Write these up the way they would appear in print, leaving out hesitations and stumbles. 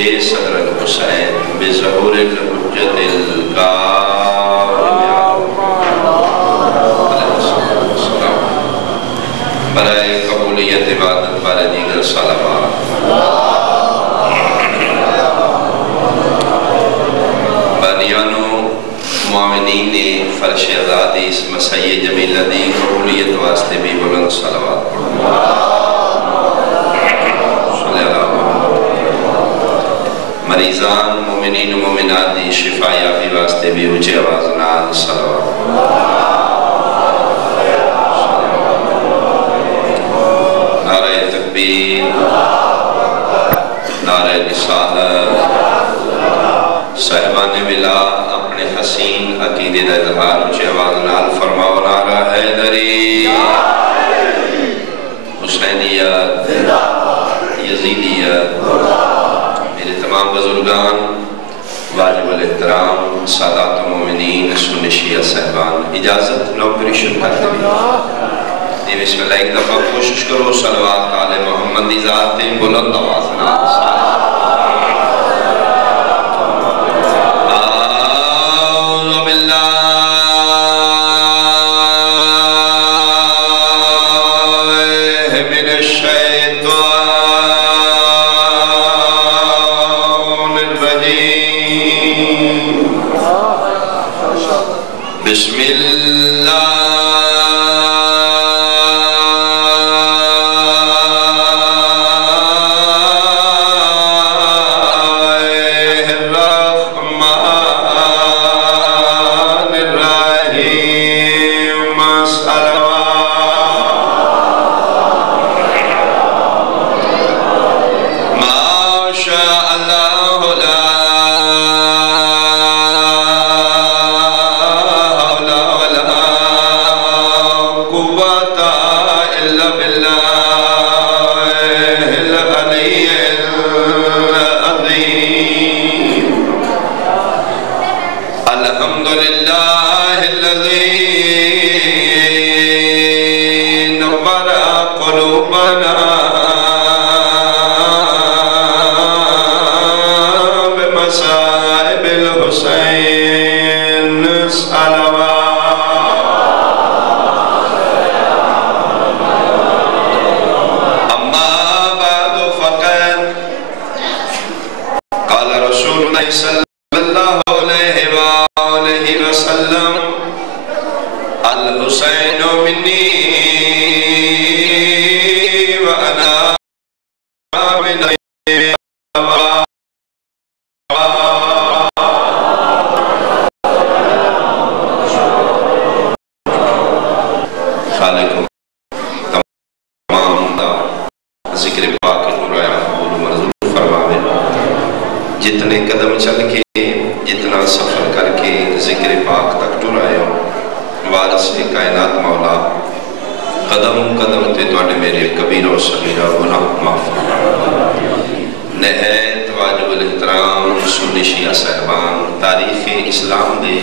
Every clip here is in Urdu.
صدر الحسین بظہور الحجت برائے قبولیت عبادت بارے دیگر صلوات بانیانو معاونین فرش آزادی اس مسیح جمیلہ دی قبولیت واسطے بھی بلند صلوات مریضان مومنین و مومنات دی شفا یابی واسطے بھی اونچے آواز نال صلوات نعرہ تکبیر نعرہ رسالت صاحبان ولا اپنے حسین عقیدے دا اظہار اونچے آواز نال فرماؤ نعرہ حیدری حسینیت یزیدیت تمام بزرگان واجب الاحترام سادات و مومنین سنی شیعہ صاحبان اجازت لو پریشن کرتے بھی بسم اللہ ایک دفعہ کوشش کرو صلوات آل محمد دی ذات بلند آواز نال اعوذ باللہ من الشیطان بسم اللہ الرحمن الرحیم ما شاء اللہ لا الحسین منی وانا من خالقوں تمام ذکر پاک قرآن قبول منظور فرماوے جتنے قدم چل کے جتنا سفر کر کے ذکر پاک تک ٹرائے وارث کائنات مولا قدم قدم تے توڑے میرے کبیر و صغیرہ گناہ معاف نہایت واجب الاحترام سنی شیعہ صاحبان تاریخ اسلام دے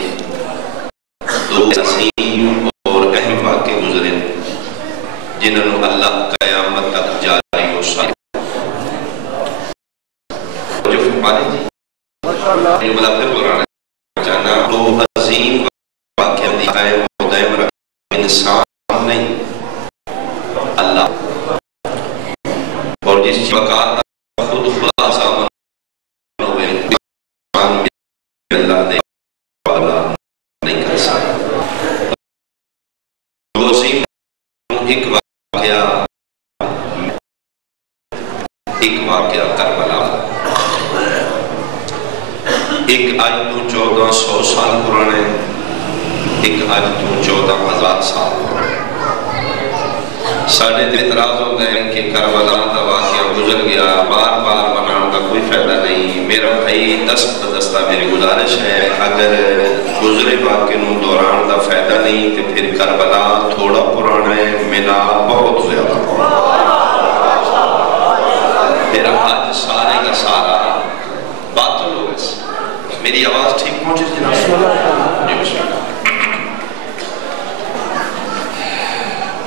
دو عظیم اور اہم واقع گزرے جنہوں اللہ قیامت تک جاری ہو سکے جو فرمانے جی یہ ملابد قرآن جانا دو عظیم واقع دی قائم انسان نہیں اللہ اور جس وقات خود خدا سامن ہوئے انسان میں اللہ دے والا نہیں کر سکتا دوسری ایک واقعہ کربلا ایک آج تو 1400 سال پرانے ایک آج تو 14,000 سال ساڑھے اعتراض ہو گئے کہ کربلا دا واقعہ گزر گیا بار بار بنانا کا کوئی فائدہ نہیں میرا بھائی دست بدستہ میری گزارش ہے اگر گزرے واقعہ نو دوران دا فائدہ نہیں تو پھر کربلا تھوڑا پرانا ہے ملا بہت زیادہ پھر آج سارے کا سارا باطل ہو گئے میری آواز ٹھیک پہنچے جناب جی بسم اللہ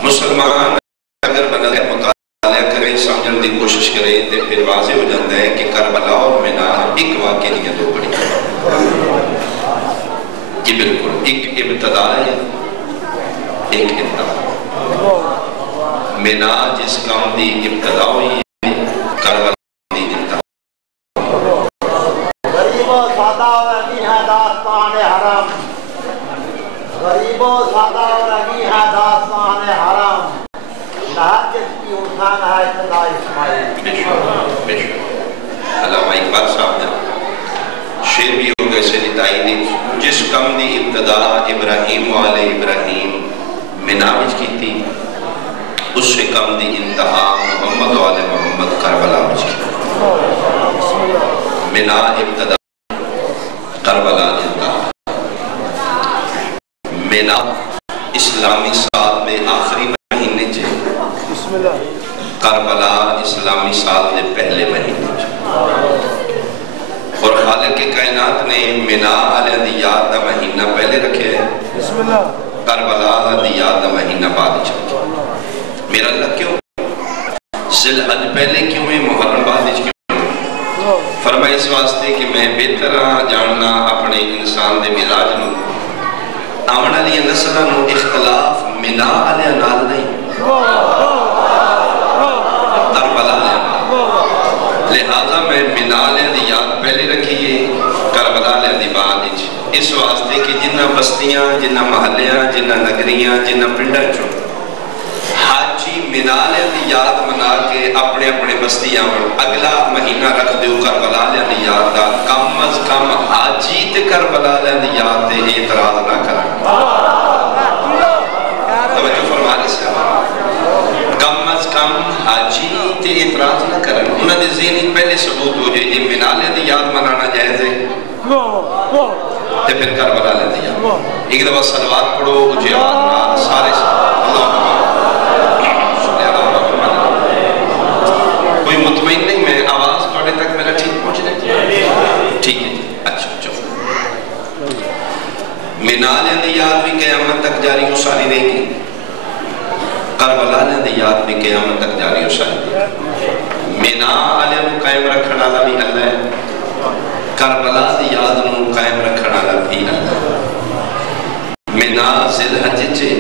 مسلمان اگر بنظر مطالعہ کریں سمجھن دی کوشش کریں تو پھر واضح ہو جاتا ہے کہ کربلا اور مینا ایک واقعے دیا دو بڑی جی بالکل ایک ابتدا ہے ایک انتہا مینا جس کام دی ابتدا ہوئی ہے کربلا دی انتہا غریب و سادہ و رنگی ہے داستان حرم غریب و سادہ و رنگی ہے داستان حرم نہر جس کی انسان ہے ابتدا اسماعیل بے شک علامہ اقبال صاحب نے شعر بھی ہو گئے سے لتائی دی جس کم دی ابتدا ابراہیم والے ابراہیم منامج کی تھی اس سے کم دی انتہا محمد والے محمد کربلا مجھ کی منا ابتدا کربلا انتہا منا اسلامی سال میں آخری مہینے چھے کربلا اسلامی سال میں پہلے مہینے چھے اور خالق کائنات نے منا علیہ دی یاد دا مہینہ پہلے رکھے ہے کربلا علیہ دی یاد دا مہینہ بعد چھے میرا اللہ کیوں ذی الحج پہلے کیوں ہے محرم بعد کیوں فرمائے اس واسطے کہ میں بہتر جاننا اپنے انسان دے مزاج نو آمن علیہ نسلہ نو اختلاف منا علیہ نال نہیں کربلا علیہ لہذا میں منا علیہ دی یاد پہلے رکھیے کربلا علیہ دی بعد اس واسطے کہ جنہ بستیاں جنہ محلیاں جنہ نگریاں جنہ پنڈا چو حاجی منا علیہ دی یاد منا کے اپنے اپنے بستیاں اگلا مہینہ رکھ دیو کربلا علیہ دی یاد دا کم از کم حاجی تے کربلا علیہ دی یاد دے اعتراض نہ کریں توجہ فرمانے سے کم از کم حاجی تے اعتراض نہ کریں انہوں نے ذہنی پہلے ثبوت ہو جائے یہ منا علیہ دی یاد منانا جائز ہے تے پھر کربلا علیہ دی یاد ایک دفعہ سلوات پڑھو مجھے آواز سارے اللہ کوئی مطمئن نہیں میں آواز پڑھنے تک میرا ٹھیک پہنچ رہے ٹھیک ہے جی اچھا چلو منا علیہ دی یاد بھی قیامت تک جاری و ساری رہے گی کربلا علیہ دی یاد بھی قیامت تک جاری و ساری رہے گی منا علیہ نو قائم رکھنا اللہ بھی اللہ ہے کربلا دی یاد نو قائم رکھنا اللہ بھی اللہ ہے منا ذی الحج چھے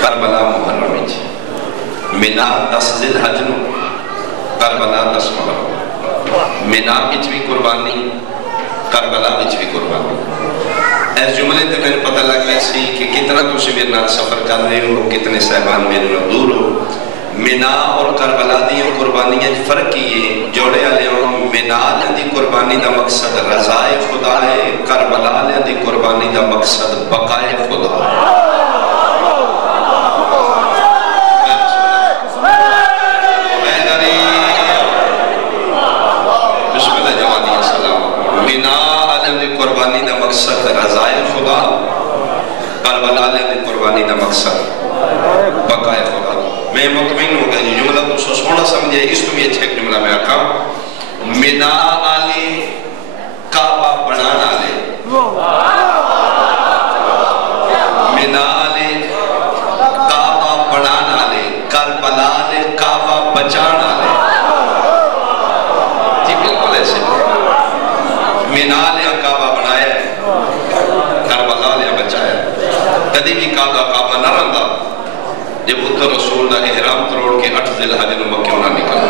کربلا محرم چھے منا 10 ذی الحج نو کربلا 10 محرم منا بچ بھی قربانی کربلا بچ بھی قربانی اس جملے تے میں پتہ لگ گیا سی کہ کتنا تسی میرے نال سفر کر رہے ہو کتنے صاحبان میرے نال دور ہو منا اور کربلا دی قربانیاں فرق کیے جوڑے والے منا دی قربانی دا مقصد رضائے خدا ہے کربلا دی قربانی دا مقصد بقائے خدا ہے قربانی دا مقصد رضائے خدا کربلا دی قربانی دا مقصد بقائے خدا میں مطمئن ہو گیا جملہ تو سونا سمجھے اس تو بھی اچھا ایک جملہ میں آکھا منا آلے کعبہ بنانا آلے منا آلے کعبہ بنانا آلے کربلا آلے کعبہ بچانا آلے جی بالکل ایسے منا آلے کدی بھی کعبہ نہ رہندا جب اتر رسول دا احرام تروڑ کے 8 ذی الحج نو مکہ نہ نکلا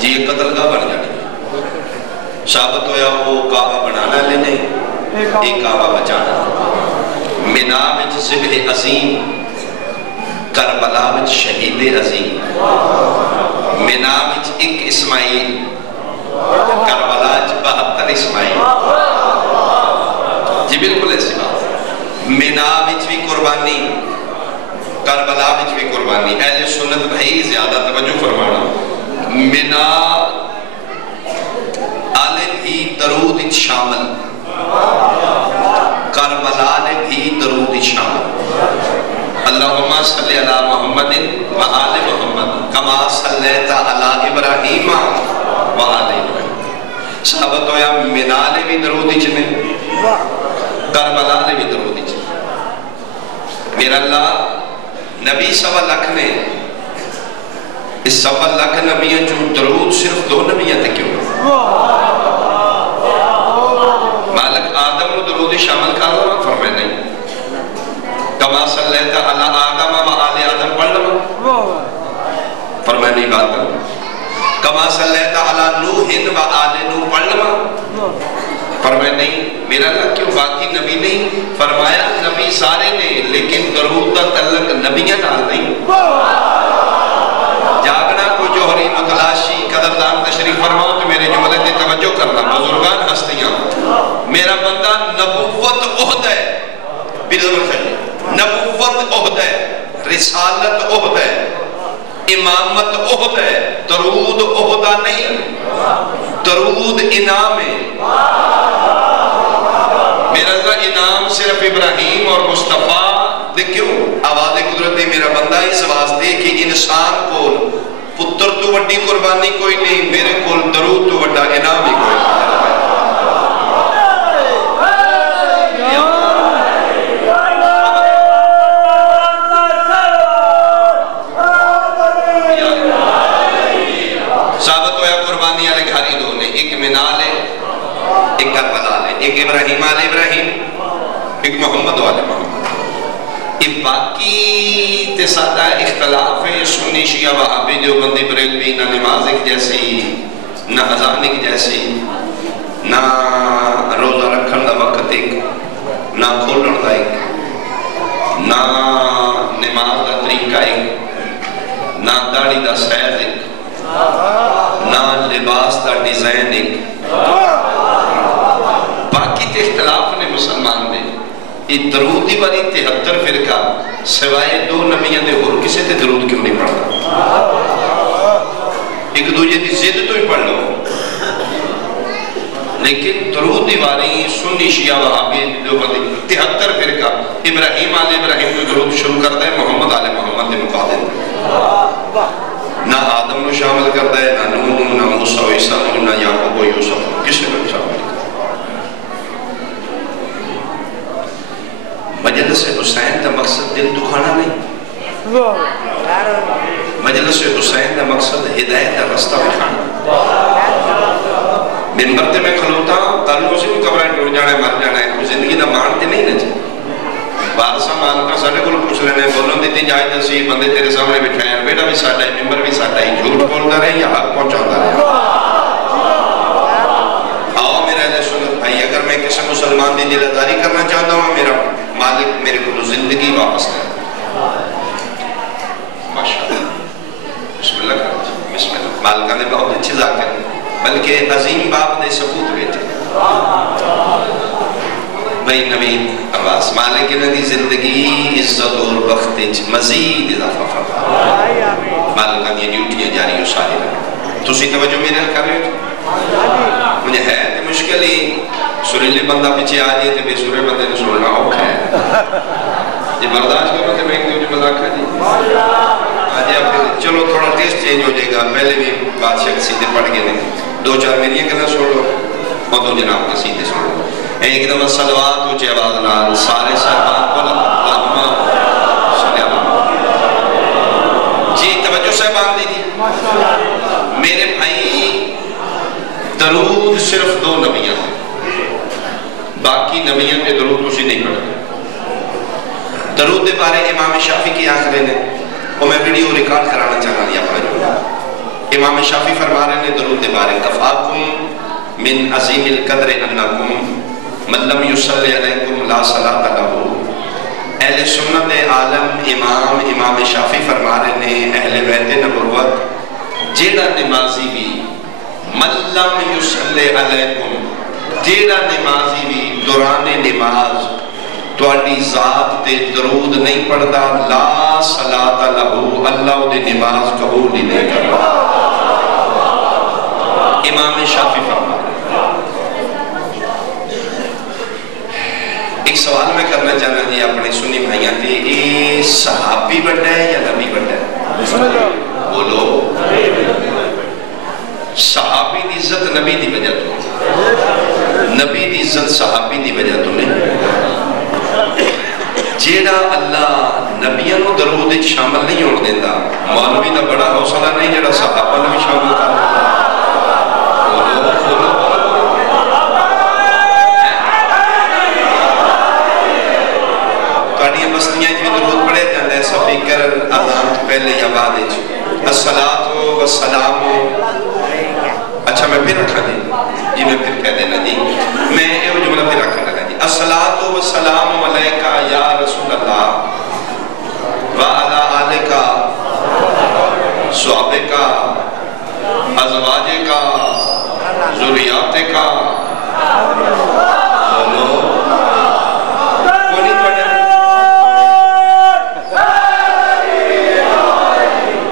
جی یہ قتل کا بن جانی ثابت ہویا وہ کعبہ بنانا لینے ایک کعبہ بچانا منا وچ ذبح عظیم کربلا وچ شہید عظیم منا وچ ایک اسماعیل کربلا وچ 72 اسماعیل جی بالکل ایسی بات منا وچ بھی قربانی کربلا وچ بھی قربانی اہل سنت بھائی زیادہ توجہ فرمانا منا آلے بھی درود شامل کربلا نے بھی درود شامل اللہم صلی علی محمد و آل محمد کما صلیت علی ابراہیم و آل ابراہیم صحابت ہویا منا لے بھی درود چنے کربلا لے بھی درود چنے میرا اللہ نبی سوا لکھ نے اس 1.25 لاکھ نبیاں جو درود صرف 2 نبیاں تے کیوں مالک آدم و درود شامل کر لما فرمائے نہیں کما صلیت علی آدم و آل آدم پڑھ لما فرمائے نہیں بات کرو کما صلیت علی نوح و آل نوح پڑھ لما فرمائے نہیں میرا اللہ کیوں باقی نبی نہیں فرمایا نبی سارے نے لیکن درود کا تعلق نبیاں نال نہیں جاگنا کو جوہری متلاشی قدردان تشریف فرماؤ تو میرے جملے دے توجہ کرنا بزرگان ہستیاں میرا بندہ نبوت عہد ہے نبوت عہد ہے رسالت عہد ہے امامت عہد ہے درود عہدہ نہیں درود انعام ہے میرا اللہ انعام صرف ابراہیم اور مصطفیٰ دیکھو آواز قدرت ہے میرا بندہ اس واسطے کہ انسان کو پتر تو وڈی قربانی کوئی نہیں میرے کو درود تو وڈا انعام ہی کوئی نہیں ثابت ہویا قربانی علیہ گھاری دو نے ایک منال ہے ایک کربلا ہے ایک ابراہیم علیہ ابراہیم ایک محمد والے محمد یہ باقی تے سادہ اختلاف ہے سنی شیعہ وہابی دیوبندی بریلوی نہ نماز ایک جیسی نہ اذان ایک جیسی نہ روزہ رکھن دا وقت ایک نہ کھولن دا ایک نہ نماز دا طریقہ ایک نہ داڑھی دا سیز ایک نہ لباس دا ڈیزائن ایک باقی تے اختلاف نے مسلمان دے یہ درودی والی 73 فرقہ سوائے 2 نبیاں دے اور کسے تے درود کیوں نہیں پڑھتا ایک دوجہ دی زد تو ہی پڑھ لو لیکن درودی والی سنی شیعہ وہابی دیوبندی 73 فرقہ ابراہیم آل ابراہیم کو درود شروع کرتا ہے محمد آل محمد دے مقابل نہ آدم کو شامل کرتا ہے نہ نوح نہ موسیٰ و عیسیٰ نہ یعقوب و یوسف کسے کو شامل کرتا ہے مجلس حسین دا مقصد دل دکھانا نہیں مجلس حسین دا مقصد ہدایت دا رستہ بکھانا منبر تے میں کھلوتا تعلق سے بھی قبرائیں ٹوڑ جانا ہے مر جانا ہے کوئی زندگی دا مانتے نہیں نہ چاہے بارسا مالکہ ساڑھے کو پوچھ لینے بولوں دیتی جائے دسی بندے تیرے سامنے بٹھائیں بیٹا بھی ساڑھا ہے ممبر بھی ساڑھا ہے جھوٹ بولتا رہے یا حق پہنچاتا رہے آؤ میرا اہل سنت بھائی اگر میں کسی مسلمان دی دلداری کرنا چاہتا ہوں میرا مالک میرے کو زندگی واپس کر ماشاءاللہ بسم اللہ کرتا بسم اللہ مالکہ نے بہت اچھی ذاکر بلکہ عظیم باپ نے ثبوت بیٹھے بھائی نوید عباس مالک نے دی زندگی عزت اور بخت مزید اضافہ فرما مالکہ دی ڈیوٹیاں جاری ہو ساری رہے تسی توجہ میرے کر رہے ہو مجھے ہے کہ مشکل ہی سریلے بندہ پیچھے آ جائے تو بے سورے بندے نے سننا ہوگا ہے یہ برداشت کرو تو میں ایک جو مذاق ہے جی آجے آپ چلو تھوڑا ٹیسٹ چینج ہو جائے گا پہلے بھی بادشاہ کے سیدھے پڑھ گئے نہیں 2-4 میری یہ کہنا سن لو اور 2 جناب کے سیدھے سن لو ایک دفعہ صلوات ہو چہواز نال سارے صحبان کو لہما صلی اللہ جی توجہ صحبان دیجیے میرے بھائی درود صرف 2 نبیاں ہیں باقی نبیوں کے درود اسی نہیں پڑھتے درود دے بارے امام شافی کی آخرے نے وہ میں ویڈیو ریکارڈ کرانا چاہنا دیا پڑھا امام شافی فرما رہے نے درود دے بارے کفاکم من عظیم القدر انکم من لم یصلی علیکم لا صلاۃ لہو اہل سنت عالم امام شافی فرما رہے نے اہل بیت نبوت جیڑا نمازی بھی من لم یصلی علیکم جیڑا نمازی بھی دوران نماز تواڈی ذات تے درود نہیں پڑھدا لا صلاۃ لہو اللہ دے نماز قبول ہی نہیں کرتا امام شافی فرما ایک سوال میں کرنا چاہنا جی اپنے سنی بھائیاں تے اے صحابی بڑا ہے یا نبی بڑا ہے بولو صحابی دی عزت نبی دی وجہ تو نبی دی عزت صحابی دی وجہ تو نہیں جیڑا اللہ نبیوں کو درود شامل نہیں ہونے دیتا. مولوی دا بڑا حوصلہ نہیں جڑا صحابہ نے بھی شامل کر دیتا. تواڈیاں بستیاں وچ درود پڑھیا جاندا ہے سپیکر اذان تو پہلے یا بعد وچ. الصلاۃ والسلام. اچھا میں پھر رکھا جی میں پھر کہہ دینا جی میں یہ جملہ پھر رکھا لگا جی. الصلاۃ والسلام علیکہ یا رسول اللہ وعلی آلکہ صحابکہ ازواجکہ ذریاتکہ.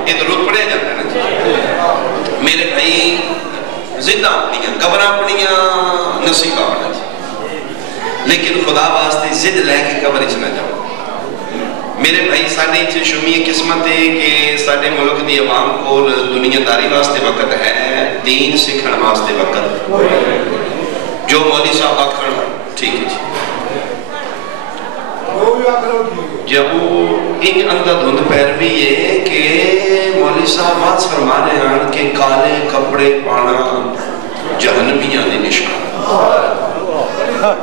یہ درود پڑھے جاتا ہے نا جی. میرے بھائی زدہ اپنیاں قبرہ اپنیاں نصیبہ بنا جی لیکن خدا واسطے زد لے کے قبر چنا جاؤ. میرے بھائی ساڑھے چھے شمی قسمت ہے کہ ساڑھے ملک دی عوام کو دنیا داری واسطے وقت ہے دین سکھن واسطے وقت جو مولی صاحب آکھر ٹھیک ہے جی جب ان اندر دھند پیروی ہے کہ مولی صاحب بات فرما رہے ہیں کہ کالے کپڑے پانا جہنمیاں دی نشان.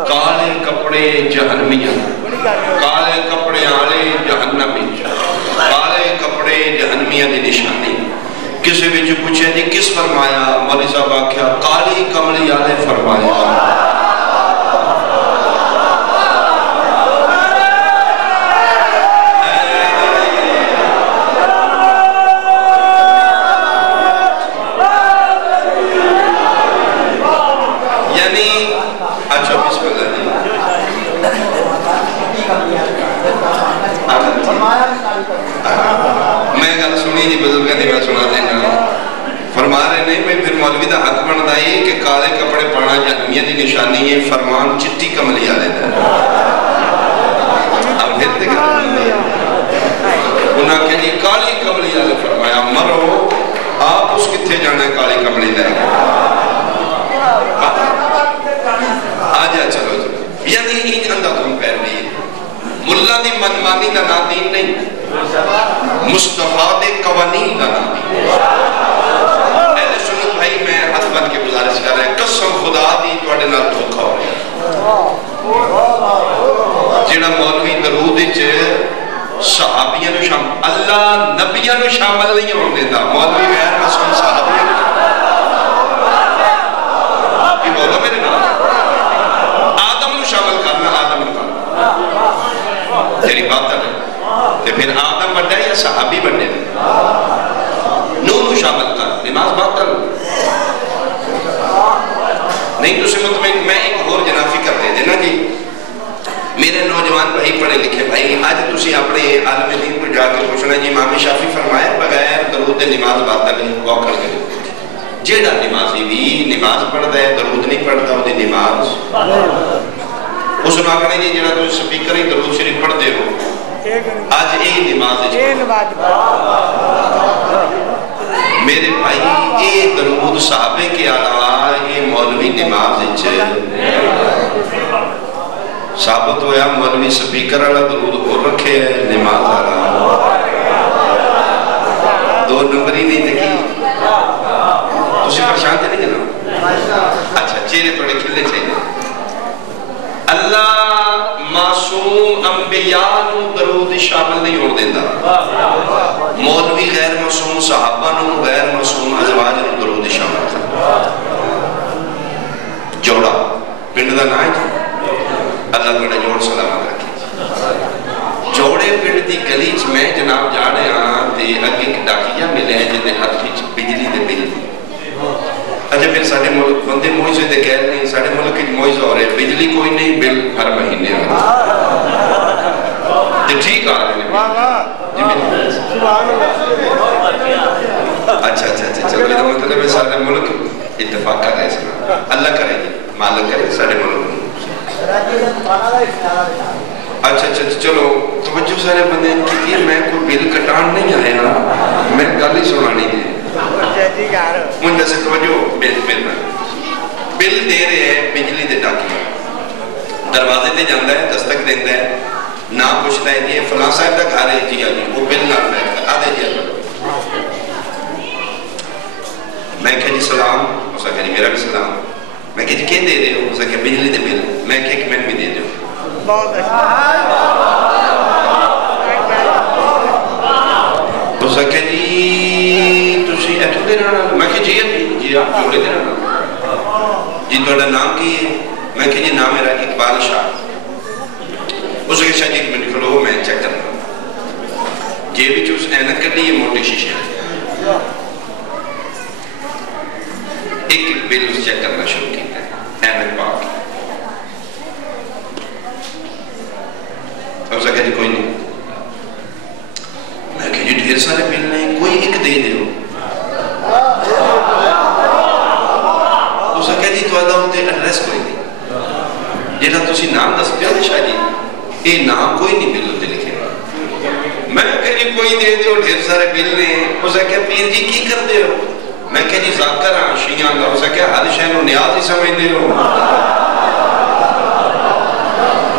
کالے کپڑے جہنمیاں کالے کپڑے آلے جہنمی کالے کپڑے جہنمیاں دی نشانی. کسی وچ پوچھے جی کس فرمایا؟ مولی صاحب آکھیا کالی کملی آلے فرمایا. میں گل سنی جی بزرگاں دی میں سنا دینا فرما رہے نہیں بھئی پھر مولوی دا حق بنتا ہے کہ کالے کپڑے پانا جہنمیت دی نشانی ہے. فرمان چٹی کملی آ لیتا ہے. اب پھر دیکھا انہاں کہ جی کالی کملی آ لے فرمایا مرو آپ اس کتھے جانا ہے کالی کملی لے گا آجا چلو جی. یعنی ایک اندہ تم پیروی ملہ دی منمانی دا نادین نہیں مصطفیٰ دے قوانین دا نادین. اہل سنت بھائی میں ہاتھ بن کے گزارش کر رہے ہیں قسم خدا دی توڑے نال دھوکھا ہو رہے ہیں. جیڑا مولوی درود چے صحابیاں نو شامل اللہ نبیاں نو شامل نہیں ہون دیتا. مولوی غیر مسلم صحابیاں نو یہ بولو میرے نام آدم نو شامل کرنا آدم نو کرنا تیری بات ہے کہ پھر آدم بڑھے یا صحابی بڑھے نو شامل کر نماز بات کر نہیں تو سمت میں ایک اور جنافی کر دے دینا جی. میرے نوجوان بھائی پڑھے لکھے بھائی آج تسی اپنے عالم دین کو جا کے پوچھنا جی امام شافعی فرمایا بغیر درود نماز بات نہیں واکر کے جیڑا نمازی بھی نماز پڑھتا ہے درود نہیں پڑھتا وہ دی نماز اس نے آگنے جی جیڑا تو سپیکر ہی درود شریف پڑھ دے ہو آج اے نماز میرے بھائی اے درود صحابے کے علاوہ یہ مولوی نماز ثابت ہویا مولوی سپیکر والا درود اور رکھے نماز آرہا دو نمبری نہیں دیکھی تسی پریشان تھے نہیں جناب. اچھا چہرے توڑے کھلے چاہیے. اللہ معصوم انبیاء نو درود شامل نہیں ہو دیتا. مولوی غیر معصوم صحابہ نو غیر معصوم ازواج نو درود شامل تھا. جوڑا پنڈ دا نائج اللہ بڑا جوڑ سلامت رکھے. جوڑے پنڈ دی گلیچ میں جناب جا رہے ہاں تے اگے ایک ڈاکیہ ملے ہیں جنہیں ہر چیز بجلی دے بل دی. اچھا پھر ساڑھے ملک بندے موئزے دے کہہ نہیں ساڑھے ملک کی موئزہ ہو رہے بجلی کوئی نہیں بل ہر مہینے آ رہے ٹھیک آ رہے ہیں. اچھا چلو یہ مطلب ہے سارے ملک اتفاق کر رہے ہیں. اللہ کرے گی مالک کرے سارے ملک. اچھا چلو توجہ سارے بندے کی تھی میں کوئی بل کٹان نہیں آیا میں گل ہی سنانی دی مجھے سے توجہ بل دے رہے ہیں بجلی دے ڈاکی دروازے تے جاندہ ہے دستک دیندہ ہے نام پوچھتا ہے جی فلاں صاحب کا گھر ہے جی وہ بل نہ آدھے جی میں کہا جی سلام اس نے کہا جی میرا بھی سلام میں کہا جی کیا دے دے ہو اس نے کہا بجلی دے بل میں کہا کہ میں بھی دے دے ہو اس نے کہا جی تسی ایتو دے رہا میں کہا جی آپ جوڑے دے رہا جی توڑا نام کی ہے میں کہا جی نام میرا اقبال شاہ اس نے کہا شاہ جی ایک منٹ کھلو میں چیک کرنا جیبی چوس اینک کر دی یہ موٹی شیشے ہیں ایک بل اس چیک کرنا شروع کیتا ہے اینک پاک اور اس نے کہا جی کوئی نہیں میں کہا جی ڈھیر سارے بل نہیں کوئی ایک دے دے ہو اس نے کہا جی تو آدھا ہوتے ایڈریس کوئی نہیں جینا تو اسی نام دس پیا دے شاہ جی یہ نام کوئی نہیں بل ہوتے لکھے میں کہا جی کوئی دے دے ہو ڈھیر سارے بل نہیں اس نے کہا پیر جی کی کر دے ہو میں کہا جی ذاکر ہاں شیعہ اللہ اسے کہا ہر شہنوں نیاز ہی سمجھ دے لو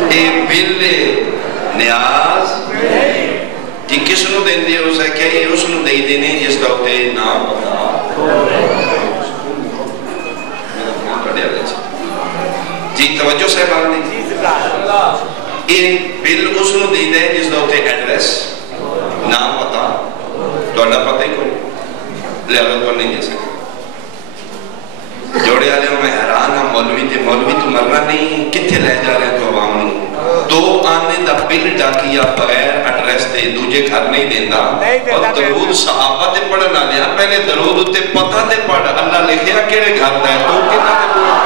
اے بل نیاز جی کس نو دیں دے اسے کہا یہ اس نو دے دینے جس دوتے نام جی توجہ صاحبان نے اے بل اس نو دے دے جس دوتے ایڈریس نام پتا تو اللہ پتہ ہی کوئی لہذا تو نہیں دے سکتے جوڑے آلے ہوں میں حیران ہوں مولوی تو مرنا نہیں کتھے لے جا رہے ہیں تو عوام نہیں دو آنے دا بل ڈاکیا بغیر ایڈریس دے دوجے گھر نہیں دیندہ اور درود صحابہ دے پڑھنا لیا پہلے درود اتے پتہ دے پڑھ اللہ لکھیا کیڑے گھر دا ہے تو کنا دے پڑھنا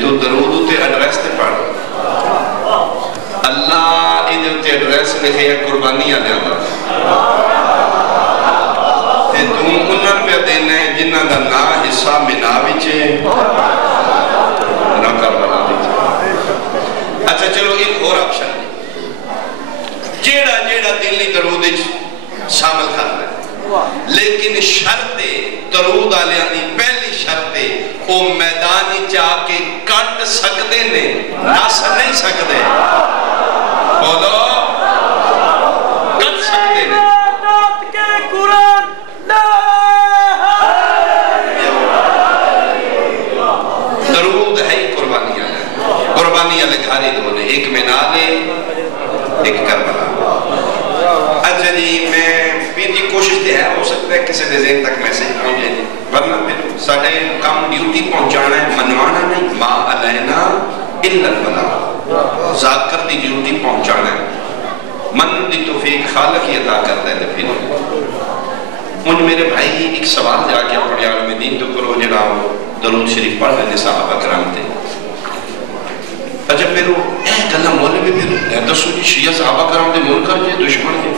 تو درود ہوتے ایڈریس تے پڑھ اللہ ادھے ہوتے ایڈریس لکھے یا قربانیاں دے اللہ تے تم انہاں پہ دینا ہے جنہاں دا نا حصہ مناوچے نہ کربلا وچے اچھا چلو ایک اور آپشن جیڑا دلی درود شامل کر رہے لیکن شرط درود آلیاں دی پہلی شرط وہ میدانی چاہ کے کٹ سکتے نے نس نہیں سکتے بولو کٹ سکتے نے درود ہے ہی قربانیاں لکھاری دو نے ایک منالے ایک کربلا اچھا جی میں پیر جی کوشش دے ہے ہو سکتا ہے کسی دے ذہن تک میسیج پہنچ جائے جی ورنہ پھر ساڑھے کام ڈیوٹی پہنچانا ہے منوانا نہیں ما علینا الا البلاغ ذاکر دی ڈیوٹی پہنچانا ہے من دی توفیق خالق ہی عطا کرتا ہے پھر مجھ میرے بھائی ایک سوال جا کے پڑھے عالم دین تو کرو جڑا درود شریف پڑھ لینے صحابہ کرام تھے اچھا پھر وہ گلہ مولوی پھر دسو جی شیعہ صحابہ کرام دے منکر جے دشمن جے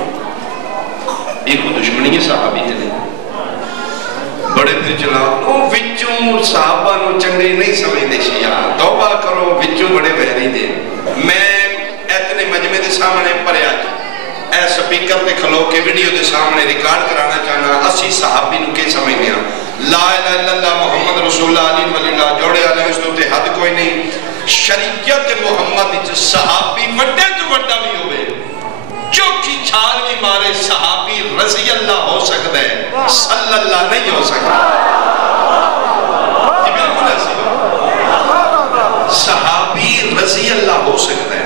ایک وہ دشمنی ہے صحابی تے نہیں بڑے پھر چلاؤ وچوں صحابہ نو چنگے نہیں سمجھ دے شیعہ توبہ کرو وچوں بڑے بہری دے میں اتنے مجمع دے سامنے پڑھیا اے سپیکر دے کھلو کے ویڈیو دے سامنے ریکارڈ کرانا چاہنا اسی صحابی نو کے سمجھ دیا لا الہ الا اللہ محمد رسول اللہ علی ولی اللہ جوڑے آلے اس تے حد کوئی نہیں شریعت محمد صحابی وڈے تو وڈا بھی ہوئے چوکی چھال کی مارے صحابی رضی اللہ ہو سکتا ہے صلی اللہ نہیں ہو سکتا یہ بالکل ایسی صحابی رضی اللہ ہو سکتا ہے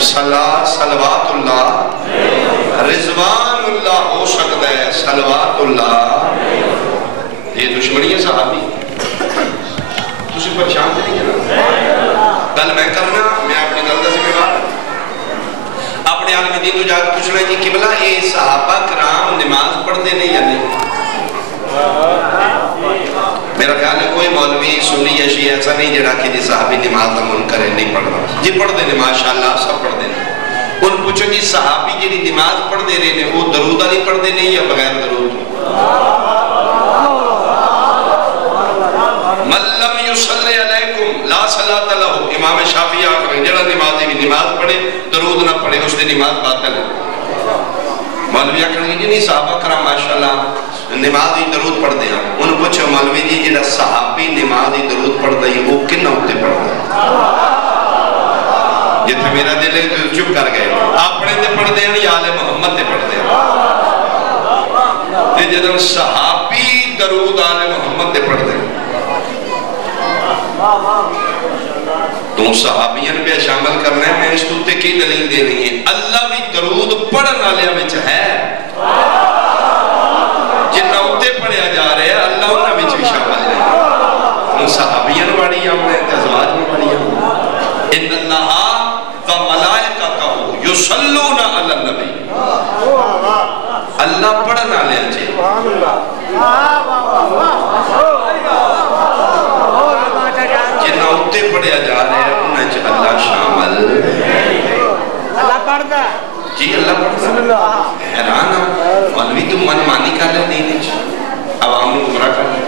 صلوات اللہ رضوان اللہ ہو سکتا ہے صلوات اللہ یہ دشمنی ہے صحابی تسی پریشان تھے نہیں جانا کل میں کرنا میں اپنی غلطہ سے میں اپنے عالم دین تو جا کے پوچھنا ہے کہ قبلہ یہ صحابہ کرام نماز پڑھتے نہیں یا نہیں میرا خیال ہے کوئی مولوی سنی یا شیعہ ایسا نہیں جڑا کہ جی صحابی نماز دا منکر ہے نہیں پڑھ رہا جی پڑھ دے ماشاءاللہ سب پڑھ دے ان پوچھو جی صحابی جی نماز پڑھ دے رہے ہیں وہ درود علی پڑھ دے نہیں یا بغیر درود مل امام شافعی آخر جڑا نمازی بھی نماز پڑھے درود نہ پڑھے اس دی نماز باطل ہے. مولوی آخر جی نہیں صحابہ کرام ماشاءاللہ نماز ہی درود پڑھ دیا. انہوں پوچھو مولوی جی جڑا صحابی نماز ہی درود پڑھ دیا وہ کن ہوتے پڑھ دیا؟ جتنے میرا دل ہے تو چپ کر گئے اپنے تے پڑھ دیا یا آل محمد تے پڑھ دیا. تے جدن صحابی درود آل محمد تے پڑھ دیا تو صحابیاں پہ شامل کرنا ہے. میں اس توتے کی دلیل دے رہی ہے اللہ بھی درود پڑھنا لیا بچ ہے جنہ اتے پڑھیا جا رہے ہیں اللہ انہا بچ بھی شامل ہے. صحابیاں بڑی ہم نے ازواج میں بڑی ہم ان اللہ و ملائکتہ یصلون علی النبی اللہ پڑھنا لیا چھے جنہ اتے پڑھیا جا رہے ہیں انہیں چھے اللہ شامل اللہ پڑھتا جی اللہ پڑھتا حیران مولوی تو من مانی کر لے نہیں چھے عوام نے گمراہ کر لے.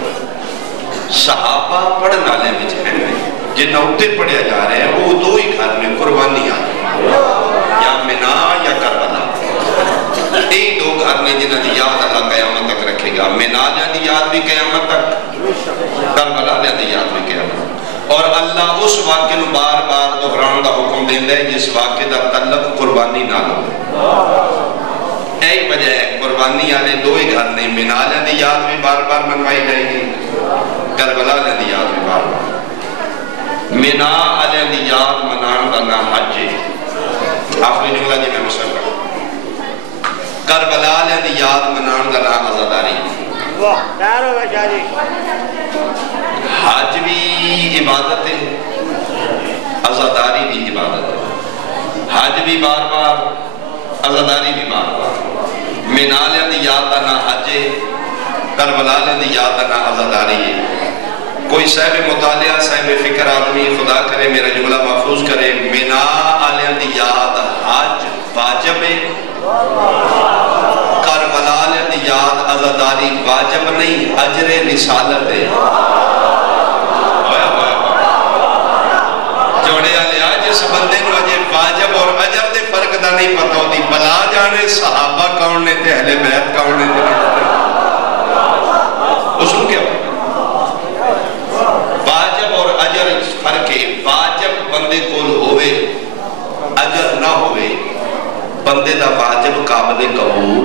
صحابہ پڑھنا لے بچ ہیں جنہ اتے پڑھیا جا رہے ہیں وہ دو ہی گھر میں قربانی آئی یا منا یا کربلا. ایک دو گھر میں جنہ دی یاد اللہ قیامت تک رکھے گا. منا لیا دی یاد بھی قیامت تک کربلا لیا دی یاد بھی قیامت تک. اور اللہ اس واقعے نو بار بار دہران دا حکم دیندہ ہے جس واقعے دا تعلق قربانی نہ لو. ایک وجہ ہے قربانی آلے دو ہی گھر نے منا لیا دی یاد بھی بار بار منوائی جائے گی کربلا لیا دی یاد بھی بار بار. منا علیہ دی یاد منان دا نا حج ہے. آخری جملہ جی میں مسئلہ کروں. کربلا علیہ دی یاد منان دا نا عزاداری. حج بھی عبادت ہے عزاداری بھی عبادت ہے. حج بھی بار بار عزاداری بھی بار بار. منا علیہ دی یاد دا نا حج ہے کربلا علیہ دی یاد دا نا عزاداری ہے. کوئی صاحب مطالعہ صاحب فکر آدمی خدا کرے میرا جملہ محفوظ کرے منا علیہ دی یاد حج واجب ہے کربلا علیہ دی یاد عزاداری واجب نہیں اجر رسالت ہے. جوڑے علیہ جس بندے نو اجے واجب اور اجر دے فرق دا نہیں پتا ہوتی بلا جانے صحابہ کون نے تے اہل بیت کون نے تے اس کو کیا واجب اور اجر فرق ہے. واجب بندے کو ہوئے اجر نہ ہوئے بندے دا واجب قابل قبول.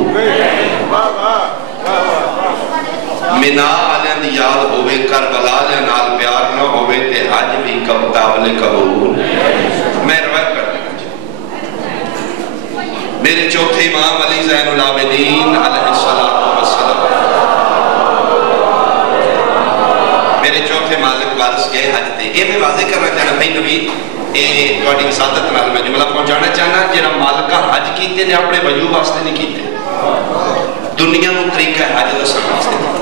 منا علیہ دی یاد ہوئے کربلا علیہ نال پیار نہ ہوئے تے حج بھی قابل قبول. میں روایت کر دیں میرے چوتھے امام علی زین العابدین علیہ السلام میرے چوتھے مالک وارث گئے حج تے. یہ میں واضح کرنا چاہنا بھائی نبی توڑی سعادت نال میں جملہ پہنچانا چاہنا جنہا مالکہ حج کیتے نے اپنے وجوہ واسطے نہیں کیتے دنیا نو طریقہ حج رسل واسطے نہیں.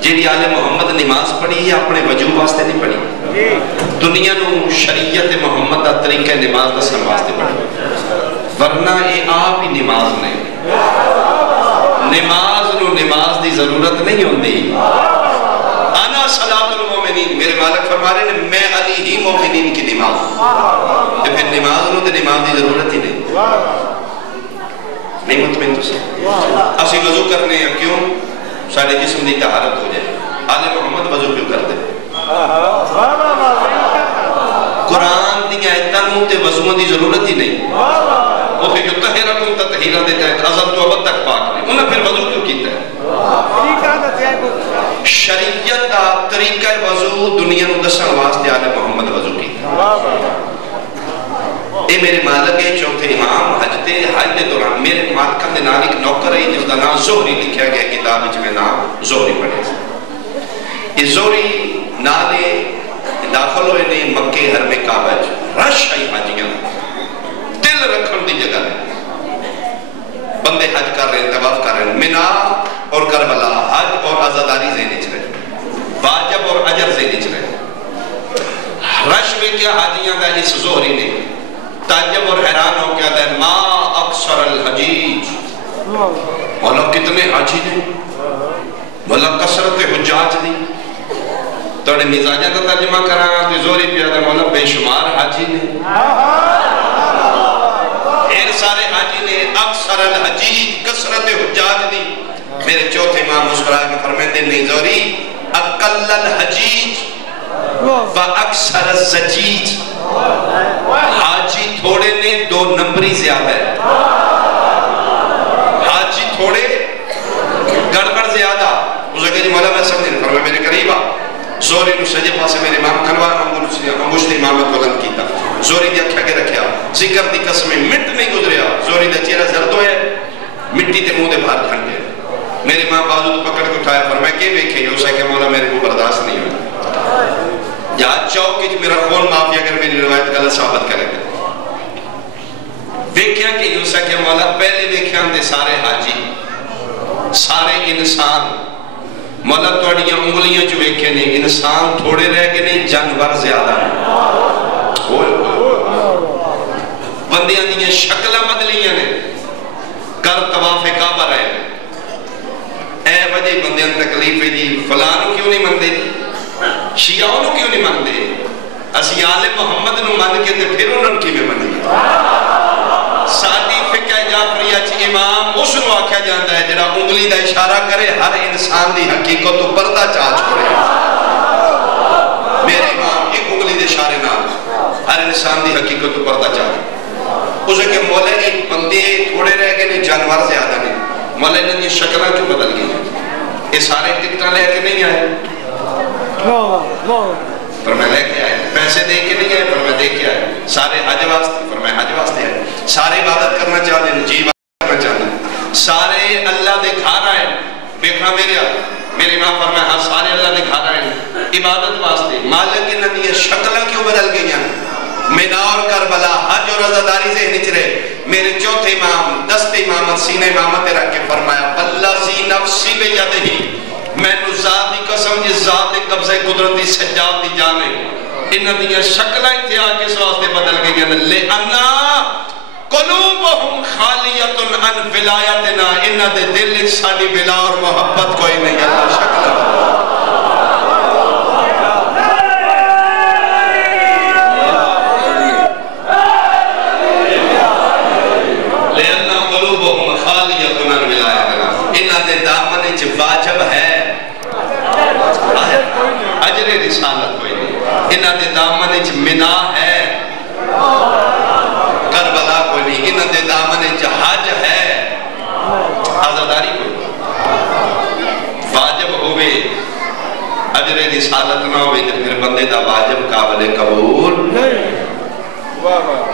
جیڑی آل محمد نماز پڑھی ہے اپنے وجوہ واسطے نہیں پڑھی دنیا نو شریعت محمد دا طریقہ نماز رسل واسطے پڑھی. ورنہ یہ آپ ہی نماز نہیں نماز نو نماز دی ضرورت نہیں ہوندی. انا صلاۃ المومنین میرے مالک فرما رہے ہیں میں علی ہی مومنین کی نماز تو پھر نماز نو تو نماز دی ضرورت ہی نہیں مطمئن تو سے اسی وضو کرنے ہیں کیوں سارے جسم دی طہارت ہو جائے. آل محمد وضو کیوں کرتے قرآن دی آیتوں تے وضوء دی ضرورت ہی نہیں. وہ کہ جو تہیرکم تطہیرہ دیتا ہے ازل تو ابد تک پاک نہیں انہیں پھر وضو کیوں کیتا ہے. شریعت دا طریقہ وضو دنیا نو دسن واسطے آل محمد وضو کیتا. اے میرے مالک ہے چوتھے امام حج دے دوران میرے مالکہ دے نال ایک نوکر ہے جس دا نام زہری لکھیا گیا کتاب وچ میں نام زہری پڑھے. یہ زہری نالے داخل ہوئے نے مکے حرم کعبہ رش آئی حاجیاں دل رکھن دی جگہ ہے. بندے حج کر رہے ہیں طواف کر رہے ہیں. منا اور کربلا حج اور عزاداری ذہنی چ رہے واجب اور اجر ذہنی چ رہے. رش میں کیا حاجیاں دا اس زہری نے تعجب اور حیران ہو کیا ہے ما اکثر الحجیج مولا کتنے حاجی نے مولا کثرت حجاج دی توڑے مزاجہ کا ترجمہ کرانا تو زوری پیادہ مولا بے شمار حاجی نے ڈھیر سارے حاجی نے اکثر الحجیج کثرت حجاج دی میرے چوتھے امام مسکرا کے فرمائے نہیں زوری اقل الحجیج و اکثر الزجیج حاجی تھوڑے نے 2 نمبری زیادہ ہے حاجی تھوڑے گڑبڑ زیادہ اسے کہا جی مولا میں سمجھے فرمائے میرے قریبا زوری نو سجے پاسے میرے امام کھلوان انگوشت امامت بلند کیتا زوری دی اکھا کے رکھیا ذکر دی قسمیں مٹ نہیں گزریا زوری دا چہرہ زرد ہوئے مٹی تے منہ دے باہر کھڑ گئے میرے امام بازو تو پکڑ کے اٹھایا فرمایا کہ دیکھے اسے کہ مولا میرے کو برداشت نہیں ہوئی جہاں چوک کی میرا خون معافی اگر میری روایت غلط ثابت کرے گا دیکھیا کہ اسے کہ مولا پہلے دیکھیا دے سارے حاجی سارے انسان مولا توڑیاں انگلیاں جو ایک نے انسان تھوڑے رہ کے نہیں جانور زیادہ ہیں بندیاں دیئے شکلہ بدلیاں نے کر طواف کعبہ رہے اے وجہ بندیاں تکلیف جی فلانوں کیوں نہیں مندے جی شیعوں کیوں نہیں مندے اسی آل محمد نو مند کے تے پھر انہوں کی میں مندے ساتھی فقہ جعفریہ چی امام اس نو آکھا جاندہ ہے جڑا انگلی دا اشارہ کرے ہر انسان دی حقیقت تو پردہ چاچ کرے میرے امام ایک انگلی دے اشارے نہ ہر انسان دی حقیقت تو پردہ چاچ اسے کہ مولا ایک بندے تھوڑے رہ گئے نہیں جانور زیادہ نہیں مولا انہیں یہ شکلہ کیوں بدل گئی ہیں یہ سارے ٹکٹاں لے کے نہیں آئے پر میں لے کے آئے پیسے دے کے نہیں آئے پر میں دے کے آئے سارے حج واسطے پر میں حج واسطے آئے سارے عبادت کرنا چاہتے ہیں جی عبادت کرنا چاہتے ہیں سارے اللہ دے کھا رہے ہیں دیکھنا میرے ماں فرمائے ہاں سارے اللہ دے کھا رہے ہیں عبادت واسطے مالک انہوں نے یہ شکلہ کیوں بدل گئی ہیں مینا اور کربلا حج اور عزاداری سے نچرے میرے چوتھے امام دست امامت سینہ امامت رکھ کے فرمایا واللہ نفسی بیدہی میں نو ذات دی قسم جس ذات قبضہ قدرتی سجاد دی جانے انہاں دیا شکلہ اتیا کس واسطے بدل گئی ہیں لئنا قلوبہم خالیت عن ولایتنا انہاں دے دل ایک ساڑی ولا اور محبت کوئی نہیں اللہ شکلہ لئنا قلوبہم خالیت عن ولایتنا انہاں دے دامن چھ واجب ہے اجر رسالت کوئی نہیں انہاں دے دامن چھ منا ہے کربلا کوئی نہیں انہاں دے دامن چھ حج ہے عزاداری کوئی واجب ہوئے اجر رسالت نہ ہوئے تو پھر بندے دا واجب قابل قبول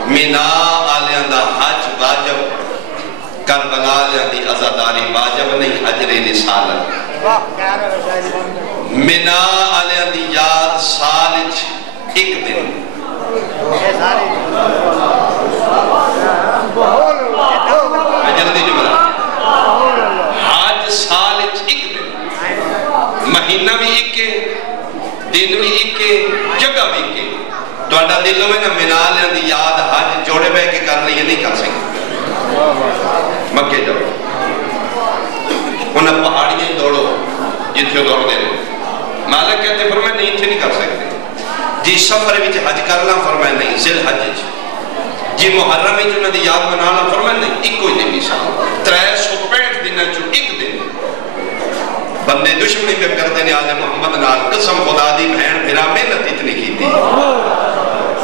منا آلیاں دا حج واجب کربلا آلیاں دی عزاداری واجب نہیں اجر رسالت منا آلیاں دی یاد سالچ ایک دن میں جلدی جملہ حج سالچ ایک دن مہینہ بھی ایک کے دن بھی ایک کے جگہ بھی ایک کے تو اڈا دلوں میں نا منا آلیاں دی یاد حج جوڑے بے کے کر لئے نہیں کر سکتے مکے جاؤ انہیں پہاڑیاں دوڑو جتھے دوڑ دے رہے مالک کہتے فرمائے نہیں تھے نہیں کر سکتے جی سفر بھی حج کرنا فرمائے نہیں ذل حج جی محرم ہی جو ندی یاد منانا فرمائے نہیں ایک کوئی دن نشان 365 دن جو ایک دن بندے دشمنی پہ کر دینے آل محمد نال قسم خدا دی بہن بھیرا محنت اتنی کی تھی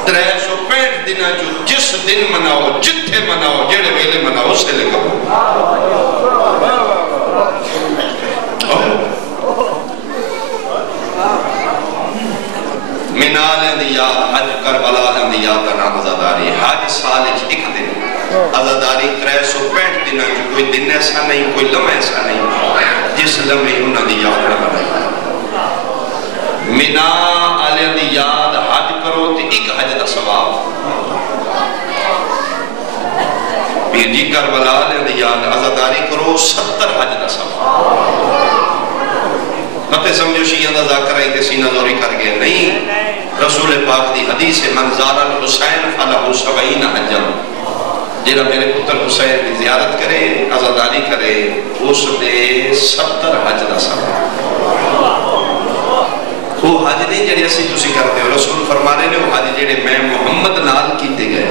365 دن جو جس دن مناؤ جتھے مناؤ جڑے ویلے مناؤ اسے لگا منال اندیاد حج کربلا اندیاد نام عزاداری حج سالج ایک دن عزاداری 365 دن جو کوئی دن ایسا نہیں کوئی لمحہ ایسا نہیں جس لمحے انہوں نے یاد نہ بنائی منال اندیاد حج کرو تو ایک حج دا ثواب جی کربلا اندیاد عزاداری کرو 70 حج دا ثواب متے سمجھو شیعہ دا ذاکر آئی تے سینہ زوری کر گئے نہیں رسول پاک دی حدیث منظار الحسین فلہو 70 حجا جیرا میرے پتر حسین دی زیارت کرے عزاداری کرے اس دے 70 حج دا ثواب وہ حج نہیں جڑے اسی تسی کرتے ہو، رسول فرما رہے ہیں وہ حج جڑے میں محمد نال کیتے گئے.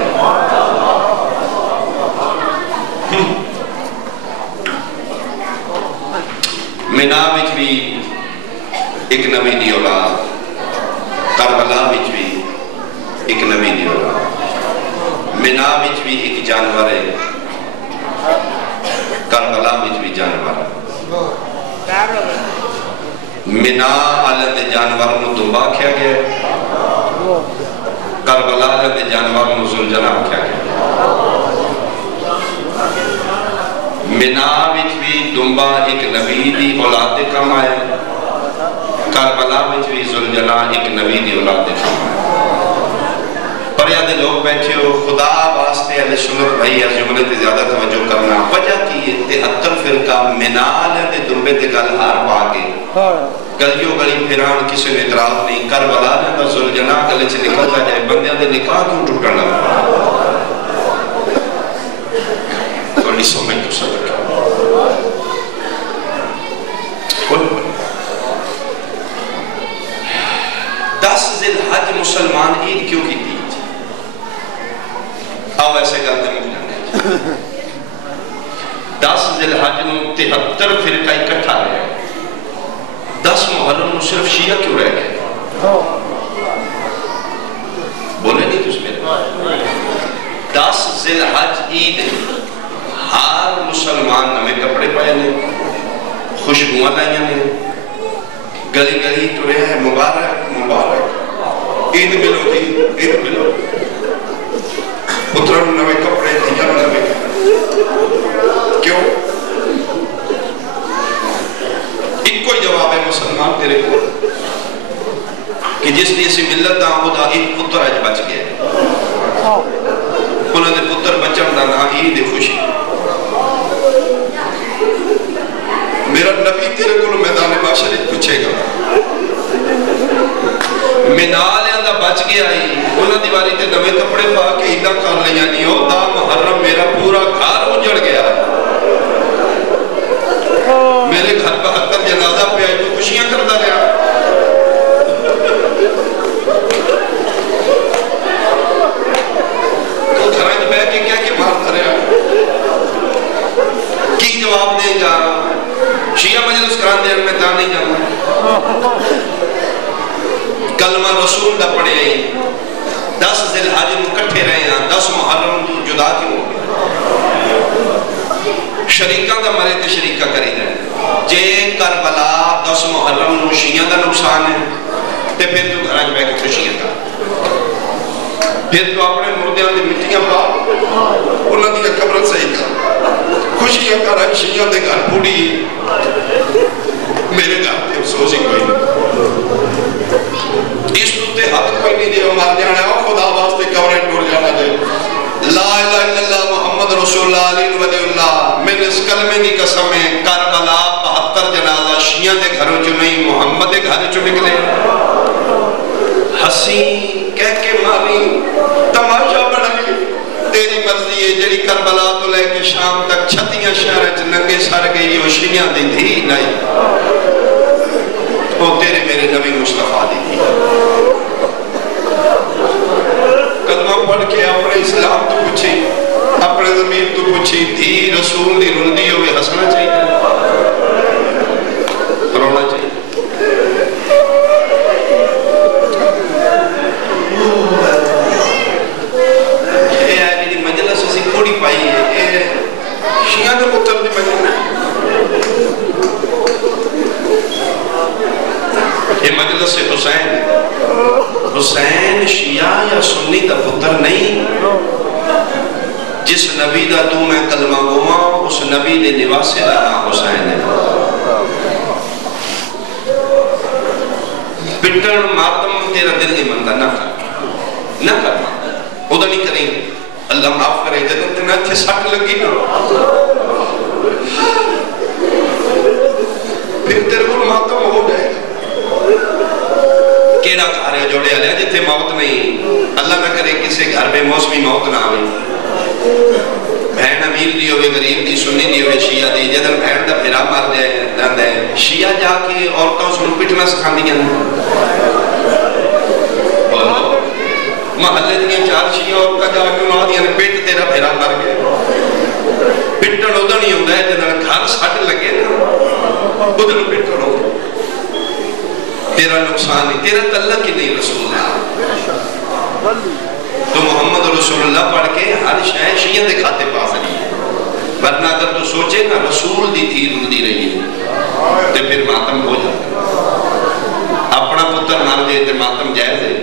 مینا وچ بھی ایک نبی دی اولاد، کربلا وچ بھی ایک نبی دی اولاد، مینا وچ بھی ایک جانور ہے، کربلا وچ بھی جانور ہے. مینا والے دے جانور نو دمبا کیا گیا، کربلا والے دے جانور نو زلجلہ کیا گیا. مینا وچ بھی دمبا ایک نبی دی اولاد دے کام آئے، کربلا وچ بھی زلجلہ ایک نبی دی اولاد دے کام آئے. پر یادے لوگ بیٹھے ہو، خدا واسطے اہل سنت بھائی اس جملے تے زیادہ توجہ کرنا. وجہ کی ہے 73 فرقہ مینا والے دے دمبے تے گل ہار پا کے گلیوں گلی پھران کسی نے اعتراض نہیں. کربلا دا زلجلہ گلے سے نکلتا جائے، بندیاں دے نکاح کیوں ٹوٹن لگا؟ تھوڑی سمجھ تو سب رکھا. دس ذی الحج مسلمان عید کیوں کی تھی؟ آؤ ایسے کرتے ہیں مجھے 10 ذی الحج نو 73 فرقہ اکٹھا رہے، 10 محرم نو صرف شیعہ کیوں رہ گئے؟ بولے نہیں تجھ میرے 10 ذی الحج عید ہر مسلمان نمیں کپڑے پائے نے، خوشبوئیں لائیں نے، گلی گلی ٹورے ہیں مبارک مبارک عید ملو دی عید ملو، پترن نمیں کپڑے دیجن نمیں کیوں؟ ایک کوئی جواب ہے مسلمان تیرے کو کہ جس نے اسی ملت دا خدا ایک پتر اج بچ گئے، انہوں نے پتر بچن دا نا عید خوشی. میرا نبی تیرے کو میدان معاشر پوچھے گا منالیاں دا بچ گیا ہی، انہوں دیواری تے نوے کپڑے پا کے عیدہ کر لیا نہیں ہو، دا محرم میرا پورا گھر اجڑ گیا. میرے گھر پہ 70 جنازہ پہ آئی تو خوشیاں کردہ رہا. تو گھرانج بے کے کیا کہ مارتا رہا کی جواب دے گا؟ شیعہ مجلس کران دے میں تا نہیں جانا، کلمہ رسول دا پڑھے آئی، 10 ذی الحج نو کٹھے رہے ہیں، 10 محرم تو جدا کیوں ہو گئے؟ شریکہ دا مرے تے شریکہ کری رہے. جے کربلا 10 محرم نو شیعہ دا نقصان ہے تے پھر تو گھراج بے کے خوشیاں کا، پھر تو اپنے مردیاں دے مٹیاں پا انہوں نے قبرت صحیح کا خوشیاں کا رہا. شیعہ دے گھر پوڑی، میرے گھر تے افسوس ہی کوئی نہیں، اس تے حق کوئی نہیں دے مار جانا ہے. خدا واسطے قبریں ٹور جانا دے. لا الہ الا اللہ محمد رسول اللہ علیہ ولی اللہ. میں اس کلمے دی قسم ہے کربلا 72 جنازہ شیعہ دے گھروں چو نہیں محمد دے گھر چو نکلے. ہسی کہہ کے ماری تماشا بڑھائی تیری مرضی ہے. جڑی کربلا تو لے کے شام تک 36 شہر ننگے سر گئی وہ شیعہ دی تھی نہیں، وہ تیرے میرے نبی مصطفیٰ دی تھی. کلمہ پڑھ کے اپنے اسلام تو پوچھی، اپنے زمین تو پوچھی، تھی رسول دی رندی ہوئے ہسنا چاہیے رونا چاہیے. یہ ہے جی مجلس اسی کھوڑی پائی ہے، یہ شیعہ دے پتر دی مجلس ہے. یہ مجلس حسین، حسین شیعہ یا سنی دا پتر نہیں. جس نبی دا تو میں کلمہ گواں اس نبی دے نواسے دا نام حسین ہے. پٹن ماتم تیرا دل نہیں منتا نہ کر، نہ کر، خدا نہیں کریں. اللہ معاف کرے جدن تینا تھے سٹ لگی نا پھر تیرے کو ماتم ہو جائے. کیڑا کھارے جوڑے آلے جتے موت نہیں، اللہ نہ کرے کسے گھر بے موسمی موت نہ آئے. بہن امیر دی ہوئے، غریب دی، سنی دی ہوئے، شیعہ دی، جدن بہن دا پھرا مار جائے دن ہے شیعہ جا کے عورتوں سے پٹنا سکھان دیا محلے دیا 4 شیعہ عورتیں جا کے انہوں دیا پیٹ تیرا پھیرا کر گئے پٹن ادھر نہیں ہوتا ہے جنہاں گھر سٹ لگے نا ادھر پٹن ہو تیرا نقصان نہیں تیرا تعلق ہی نہیں رسول اللہ تو محمد رسول اللہ پڑھ کے ہر شاید شیعہ دکھاتے پاس رہی ہے ورنہ اگر تو سوچے نا رسول دی تھی رول دی رہی ہے تو پھر ماتم ہو جاتا اپنا پتر مار دے تو ماتم جائز ہے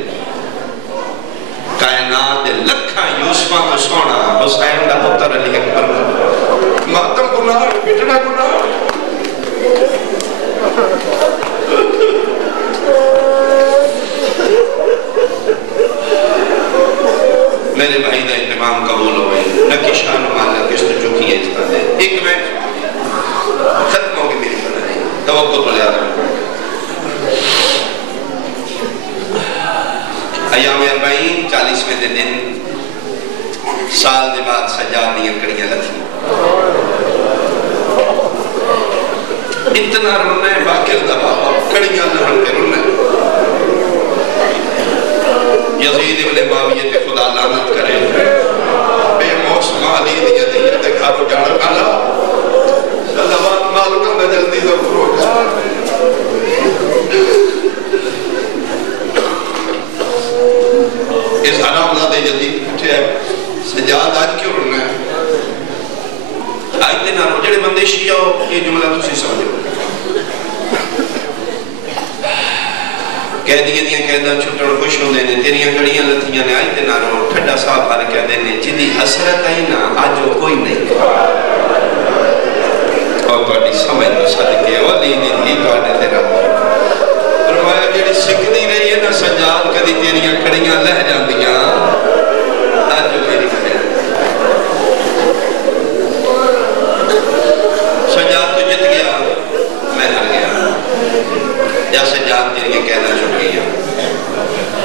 کائنات لکھا یوسفہ تو سونا حسین دا پتر علی اکبر ماتم گناہ پٹنا گناہ میرے بھائی دا اتمام قبول ہوئے نکی شان مالا کس تو چوکی ہے جتا دے ایک میں ختم ہوگی میری بنائی توقع تو لیا رہا ایام 40 دن سال دے بعد سجاد دیا کڑیاں لتھی اتنا رونا ہے باقر دا بابا کڑیاں لہن کے رونا ہے یزید ابن معاویہ تے خدا لعنت کرے بے موسم علی دیا دیا تے گھارو جانا کالا اللہ معلوم نہ جلدی تو فروج اس حرام زادے جدید پوچھے ہے سجاد آج کیوں رونا ہے آج دن آرو جڑے بندے شیعہ ہو یہ جملہ تسی سمجھو کہہ دیا دیا کہہ چھٹڑ خوش ہوں دینے تیریاں کڑیاں لتھیاں نے آئی تے نہ رو ٹھڈا صاحب ہر کہہ دینے جدی حسرت آئی نا آجو کوئی نہیں اور توڑی سمجھ نو صدقے ولی نہیں تھی توڑے تیرا فرمایا جیڑی سکھنی رہی ہے نا سجاد کدی تیریاں کڑیاں لہ جاندیاں آجو میری کڑیاں سجاد تو جت گیا میں ہر گیا یا سجاد تیریاں کہنا چھوڑ گیا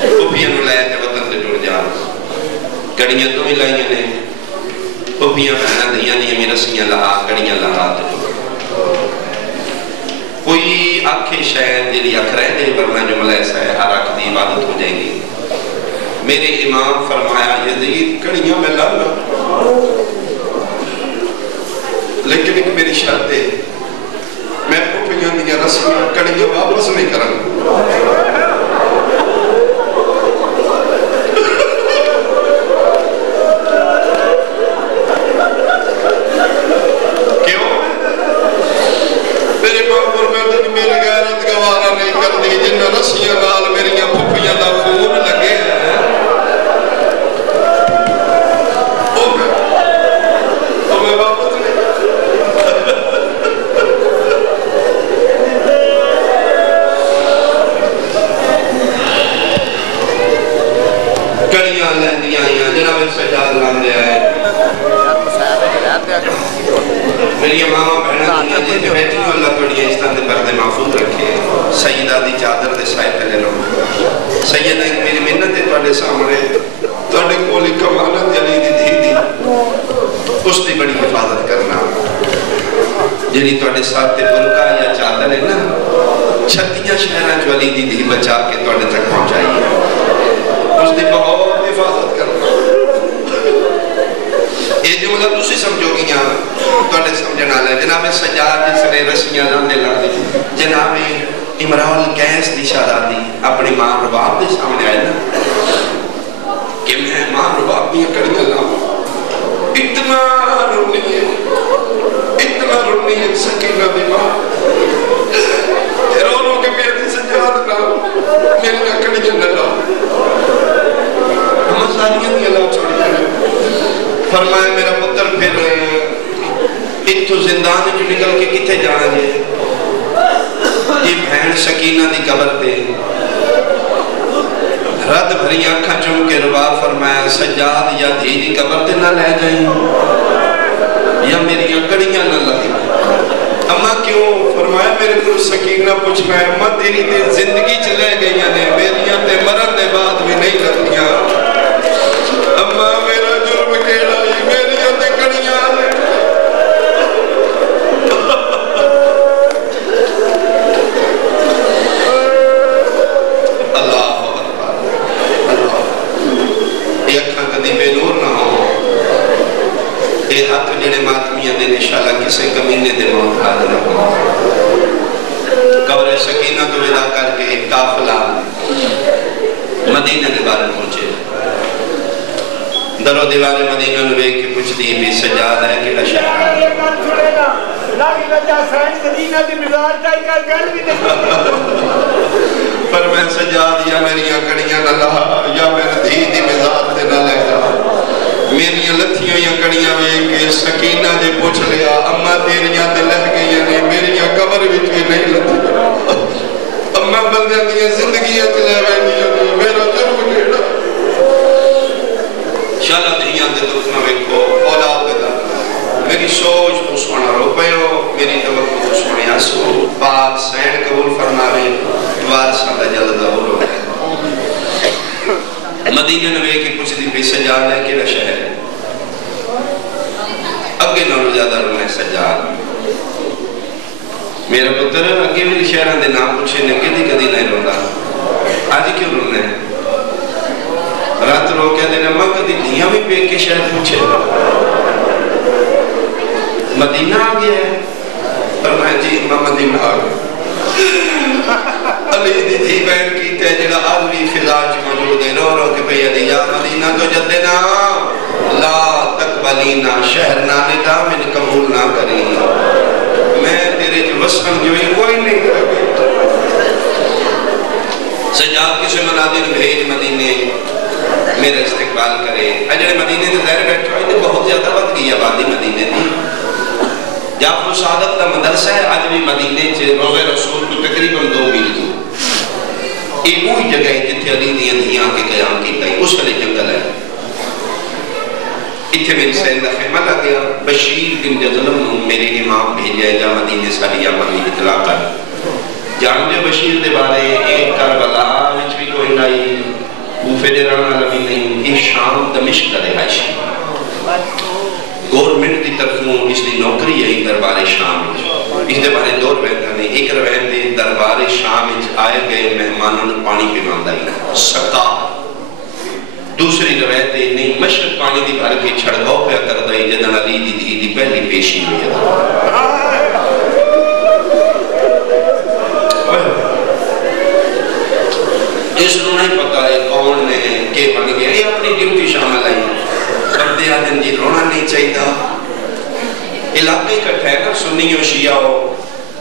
پھوپیاں نو لائے تے وطن تے جڑ جا کڑیاں تو ہی لائیاں نے پھوپیاں بہنا دیاں دیاں میرا سیاں لہا کڑیاں لہا تے جڑ کوئی آنکھیں شاید دلی آنکھ رہ دے ورنہ جملہ ایسا ہے ہر آنکھ دی عبادت ہو جائے گی میرے امام فرمایا یزید کڑیاں میں لانا لیکن ایک میری شرط ہے میں پھوپیاں دیاں رسمیاں کڑیاں واپس نہیں کروں میری امامہ بہنہ دنیا جیتے بیٹھی ہوں اللہ توڑی استان دے پردے محفوظ رکھے سیدہ دی چادر دے سائے پہلے لوں سیدہ ایک میری منت ہے توڑے سامنے توڑے کولی کمانت یعنی دی تھی دی اس دی بڑی حفاظت کرنا جنہی توڑے ساتھ برکہ یا چادر ہے نا چھتیاں شہرہ جو علی دی دی بچا کے توڑے تک پہنچائی ہے اس دی بہت حفاظت کرنا یہ جملہ تسی سمجھو گیاں توڑے سمجھنا لے جناب سجاد جس نے رسمیاں لاندے لاندے جناب امراؤ القیس دی شہزادی اپنی ماں رباب دے سامنے آئے نا کہ میں ماں رباب دیاں کڑیاں لاؤں اتنا رونی ہے سکینہ دی ماں رو کے بیٹی سجاد لاؤں میرے نہ کڑیاں نہ لاؤں ہم ساریاں دی اللہ چھوڑی کریں فرمائے میرا پتر پھر اتو زندان جو نکل کے کتے جانا جائے یہ بہن سکینہ دی قبر دے رد بھری آنکھاں چم کے ربا فرمایا سجاد یا دھی دی قبر دے نہ لے جائیں یا میری کڑیاں نہ لگیں اما کیوں فرمایا میرے کو سکینہ پوچھ میں اما تیری تے زندگی چلے گئی نے میریاں تے مرن دے بعد بھی نہیں لگتیاں اما میرا جرم کیڑا ہی میریاں تے کڑیاں نے کسی کمینے دے موت حاضر ہو قبر سکینہ تو ودا کر کے ایک قافلہ مدینہ دے بارے پہنچے درو دیوار مدینہ نوے کے پوچھ دی بھی سجاد ہے کہ شہر پر میں سجاد یا میری کڑیاں نہ لہا یا میرے دھی دی مزار دے نہ لے جا میری لتھیوں یا کڑیاں میں کہ سکینہ دے پوچھ لیا اممہ تیریاں دے لہ گئی یعنی میری قبر بھی بھی نہیں لتھی اممہ بندیاں دیا زندگیاں تلے بیٹی میرا جرم نیڑا شالا دنیا دے دکھنا ویکھو اولاد دے دا میری سوچ تو سونا رو پیو میری توقع تو سونے آسو پاک سین قبول فرماوے دوار ساتھ جلد ہو رو مدینہ نوے کی کچھ دی بھی سجاد ہے کہ شہر ہے اگے نالو زیادہ رونے سجاد میرا پتر اگے میری شہران دے نام پوچھے نے کدی کدی نہیں رونا آج کیوں رونے رات رو کہہ دینا ماں کدی دنیا بھی پہ کے شہر پوچھے مدینہ آگیا ہے فرمائے جی ماں مدینہ آگیا علی دی تھی بیٹھ کی تے جڑا عالمی فضاج موجود ہے رو رو کے پہیا دی یا مدینہ تو جدنا لا تقبلینا شہر ناندہ من قبول نہ کری میں تیرے جو وسلم جو ہی کوئی نہیں کرے سجاد کسے منادر بھیج مدینے میرے استقبال کرے اجڑے مدینے دے دیر بیٹھ ہوئی تھے بہت زیادہ وقت کی آبادی مدینے تھی جعفر سعادت کا مدرسہ ہے آج بھی مدینے چھے روضہ رسول کو تقریباً 2 میل دور ایک وہی جگہ ہے جتھے علی دیاں دیاں کے قیام کی گئی اس ویلے جنگل ہے اتھے میری سیندہ خیمہ لگیا بشیر بن جزلم میرے امام بھیجے جا مدینے ساریہ مہمی اطلاع کر جان دے بشیر دے بارے ایک کربلا وچ بھی کوئی نہیں کوفے دے رانا لبی نہیں یہ شام دمشق کا رہائشی گورنمنٹ دی طرفوں اس دی نوکری ہے دربار شام اس دے بارے 2 روایتاں نے ایک روایت دے دربار شام آئے گئے مہمانوں نے پانی پیواندا ہی سکا دوسری روایت دے نہیں مشرق پانی دی بھر کے چھڑگاؤ پہ کر دائی جدن علی دی پہلی پیشی ہوئی ہے اس کو نہیں پتا ہے کون نے کہ بن گیا یہ اپنی ڈیوٹی شامل آئی بردے آدن جی رونا نہیں چاہیے تھا علاقے کٹھا ہے نا سنی و شیعہ ہو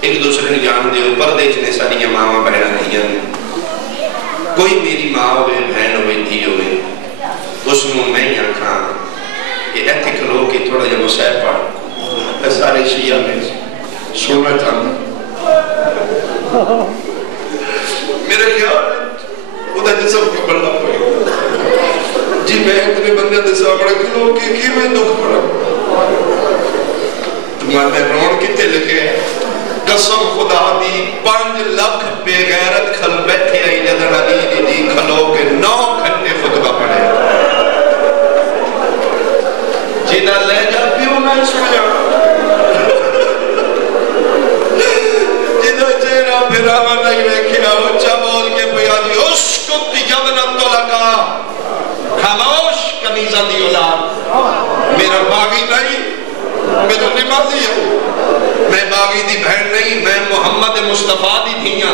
ایک دوسرے نے جان دے پردے جنے ساری ماما بہنا نہیں ہیں کوئی میری ماں ہوئے بہن ہوئے دھی ہوئے اس میں میں یہاں کھاں کہ ایتھے کھلو کہ تھوڑا جب مسائب پڑھ سارے شیعہ میں سننا چاہتا میرے خیال خدا جسم کے بڑھنا پڑے جی میں اتنے بندے دے سامنے کھلو کہ میں دکھ پڑا تمہارے رون کتے لکھے قسم خدا دی 5 لاکھ بے غیرت کھل بیٹھے آئی جدن علی دی کھلو کے 9 گھنٹے خطبہ پڑھے جیدہ لے جا پیوں میں سمجھا جیدہ چہرہ پھراوا نہیں ویکھیا اچھا بول کے پیا دی اسکت یبنت لکا خاموش کنیزہ دی اولاد میرا باغی نہیں میرا نمازی ہے میں باغی دی بہن نہیں میں محمد مصطفیٰ دی دھیاں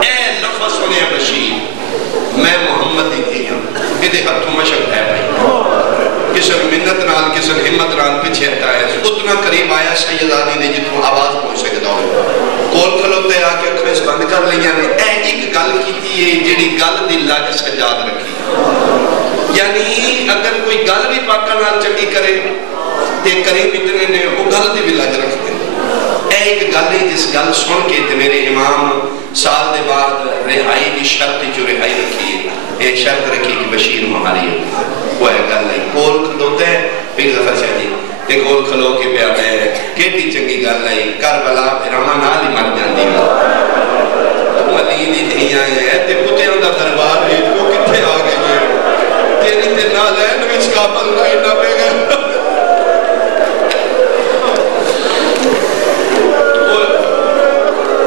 اے لفظ سنے بشیر میں محمد دی دھیاں میرے ہاتھوں مشک ہے بھائی کسن منت نال کسن ہمت نال پیچھے ہٹا ہے اتنا قریب آیا سیدانی نے جتوں آواز پہنچ سکتا ہوئے کول کھلوتے آ کے اکھیں بند کر لیا نے اے ایک گل کی تھی جیڑی گل دی لاج سجاد رکھی یعنی اگر کوئی گل بھی پاکا نال چنگی کرے تے قریب اتنے نے وہ گل دی بھی لاج رکھتے اے ایک گل ہے جس گل سن کے تے میرے امام سال دے بعد رہائی دی شرط جو رہائی رکھی ہے ایک شرط رکھی کہ بشیر مہاری ہے وہ ہے گل ہے کول کھلوتے ہیں پھر ظفر شاہ جی تے کول کھلو کے پیا میں کیٹی چنگی گل ہے کربلا پھراما نال ہی مر جاندی ہے علی دی دھیاں ہے تے کتیاں دا دربار ہے تو کتھے آ گئے ہیں تیری تے نالین وچ قابل نہیں نہ پے گئے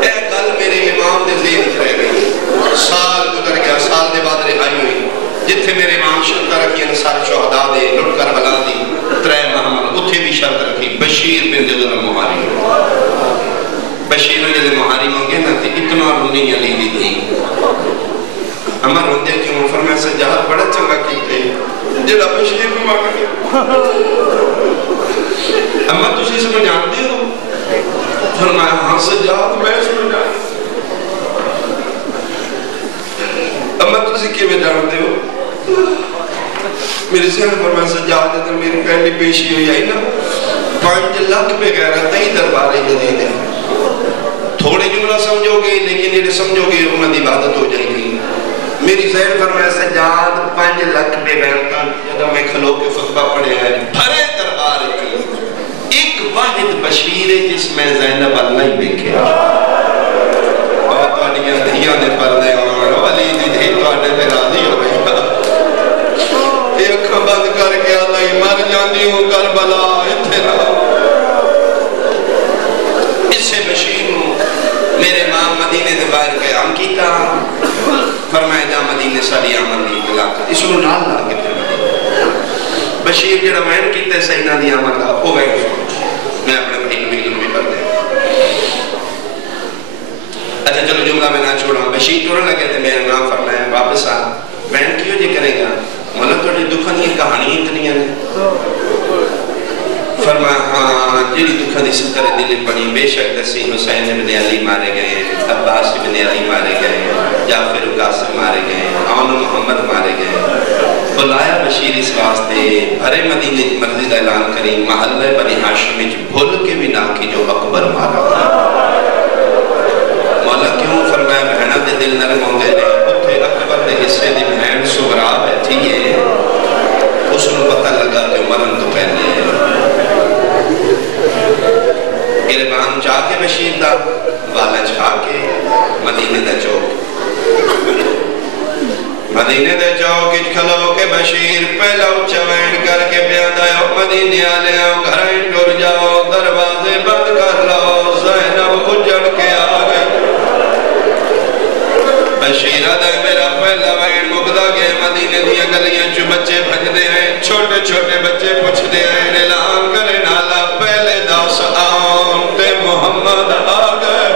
اے گل میرے امام دے ذہن چ رہ گئی سال گزر گیا سال دے بعد رہائی ہوئی جتھے میرے امام شرط رکھی انصار شہداء دے لٹ کر بلا دی 3 محمد اتھے بھی شرط رکھی بشیر بن جدل المحاری بشیر نے جلے محاری مانگے نا تھی اتنا رونی علی دی تھی اما روندے کیوں فرمایا سجاد بڑا چنگا کیتے جڑا بشیر کو مانگے اما تجھے سمجھ آتے ہو فرمایا ہاں سجاد میں سمجھ آتے اما تجھے کیوں میں جانتے ہو میرے سیاں فرمایا سجاد جدر میری پہلی پیشی ہوئی آئی نا 5 لاکھ پہ غیرت ہی دربار جدید ہے تھوڑے جملہ سمجھو گے لیکن یہ سمجھو گے انہوں نے عبادت ہو جائے گی میری زہر فرمایا سجاد 5 لاکھ پہ غیرتاں جدہ میں کھلو کے خطبہ پڑھے ہیں بھرے دربار کی ایک واحد بشیر ہے جس میں زینب اللہ ہی بیکھے بہت واڑیاں دھیاں نے پردے اور ولی دی دھی توڑے پہ راضی ہو گئی یہ اکھاں بند کر کے اللہ ہی مر جاندی ہوں کربلا اتھے رہا اس سے بشیر ہوں میرے ماں مدینے دے باہر قیام کیتا فرمائے جا مدینے ساری آمن دی اطلاع کر اس کو نال لا کے پھر مدینے بشیر جڑا وین کیتے سینہ دی آمن لا وہ وین میں اپنے بھائی نبی بھی پڑھ دیں اچھا چلو جملہ میں نہ چھوڑا بشیر چھوڑا لگے تھے میرے نام فرمائے واپس آ وین کیوں جی کرے گا مولا توڑی دکھانی کہانی اتنی ہیں فرمایا ہاں جیڑی دکھا دی ستر دلی پڑی بے شک دسی حسین ابن علی مارے گئے عباس ابن علی مارے گئے جعفر قاسم مارے گئے عون محمد مارے گئے بلایا بشیر اس واسطے بھرے مدینے مرضی کا اعلان کریں محلہ بنی ہاشم وچ بھول کے بھی نہ کی جو اکبر مارا مولا کیوں فرمایا بہنا دے دل نرم ہوندے نے اتھے اکبر دے حصے دی بہن سغرا بیٹھی ہے اس نے پتہ لگا کہ مرن تو پہلے گربان جا کے بشیر دا والا جا کے مدینے دا چوک مدینے دے چوک اچ کھلو کے بشیر پہلا اچھا وین کر کے بیان آیا مدینے آلے آؤ گھرائیں ڈر جاؤ دروازے بند کر لو زینب اجڑ کے آگئے بشیر آدھے میرا پہلا وین مقدہ گئے مدینے دیا گلیاں چو بچے بھج دے ہیں چھوٹے چھوٹے بچے پوچھ دے ہیں اعلان کرے نالا پہلے 10 آن تے محمد آگئے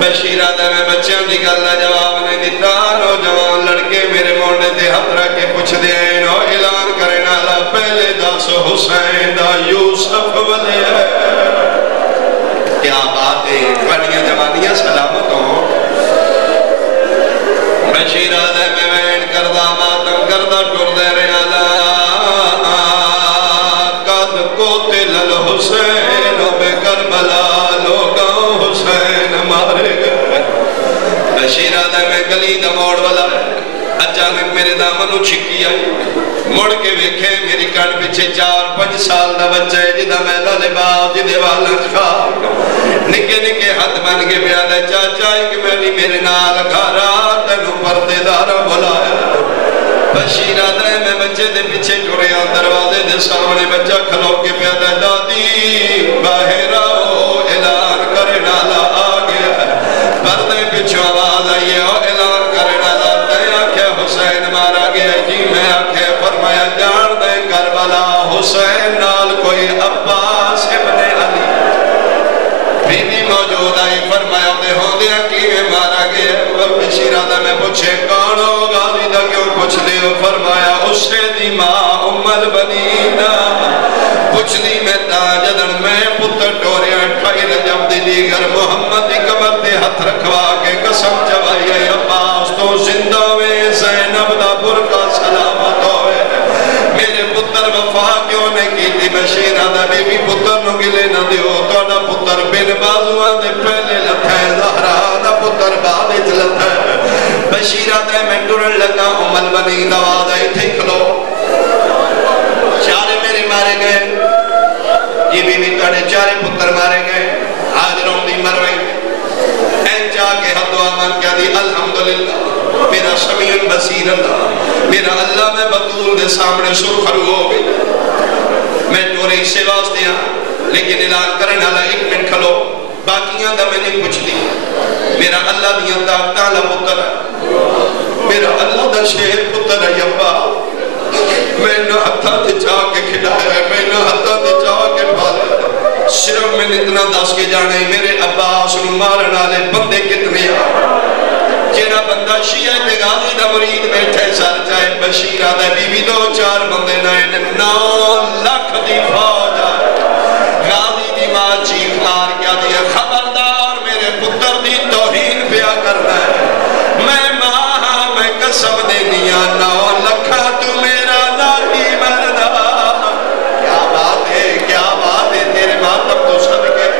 بشیر آدھے میں بچیاں دی گلہ جواب نہیں دیتا نوجوان لڑکے میرے موڑنے تے ہاتھ رکھ کے پوچھ دے ہیں نو اعلان کرے نالا پہلے 10 حسین دا یوسف والے ہے کیا بات ہے بڑیاں جوانیاں سلامت ہوں بشیر آدھے میں وین کردہ ماتم کردہ ٹر دے رہے قد قتل الحسین بے کربلا لوگاں حسین مارے گئے بشیر آدھے میں گلی دا موڑ والا اچانک میرے دامنو چھکی آئی مڑ کے ویکھے میری کڑ پیچھے 4-5 سال دا بچہ ہے جدہ میں لالباب جدے والا چھکا نکے نکے ہاتھ بن کے بیادہ چاچا ایک میری میرے نال کھارا تنو پردے دارا بلایا بشیر آدھے میں بچے دے پیچھے ٹورے آن دروازے دے سامنے بچہ کھلو کے پیادہ دادی باہر آؤ اعلان کرے نالا آگیا پردے پیچھو آواز آئیے اعلان کرے نالا تے آکھے حسین مارا گیا جی میں آکھے فرمایا جان دے کربلا حسین نال کوئی عباس ابن علی بی بی موجود آئی فرمایا دے ہوں دیا کیوے مارا گیا بشیر آدھے میں پوچھے کون ہو غازی دا کیوں پوچھ دے فرمایا اس سے دی ماں امال بنینا پوچھ دی میں تاجدن میں پتر ٹوریاں ٹھائی رجب دی دیگر محمد دی کمر دے ہاتھ رکھوا کے قسم چوائی ہے عباس تو زندہ میں زینب دا برکا سلامت ہوئے میرے پتر وفا کیوں نے کی تھی بشیر آدھا بی بی پتر نو گلے نہ دیو تو نہ پتر بن بازوان دے پہلے لتھے زہرہ دا پتر بعد لتھے بشیر آدھے میں ڈرن لگا امال بنی نواز آئی تھی کھلو چارے میرے مارے گئے یہ بھی تڑے چارے پتر مارے گئے آج روندی مروئی این چاہ کے حد و آمان کیا دی الحمدللہ میرا سمیع بصیر اللہ میرا اللہ میں بطول دے سامنے سرخرو ہو گئی میں ٹورے سے واس دیا لیکن اعلان کرنے والا ایک منٹ کھلو باقیاں دا میں نہیں پوچھ دی میرا اللہ دیاں طاقتاں لا پتر ہے میرا اللہ دا شہر پتر ہے یبا میں نہ ہتھا تے چاہ کے کھڑایا ہے میں نہ ہتھا تے چاہ کے پالا ہے میں اتنا دس کے جانے میرے عباس نو مارن والے بندے کتنے جیڑا بندہ شیعہ تے غازی دا مرید بیٹھے سر چاہے بشیرہ دے بی بی 2-4 بندے نائن 9 لاکھ دی فوج غازی دی ماں چیخ مار کیا دیا خبردار میرے پتر دی توہین پیا کرنا ہے میں ماں میں قسم دینیا 9 لکھا تو میرا ناہی مردا کیا بات ہے تیرے ماتم تو صدقے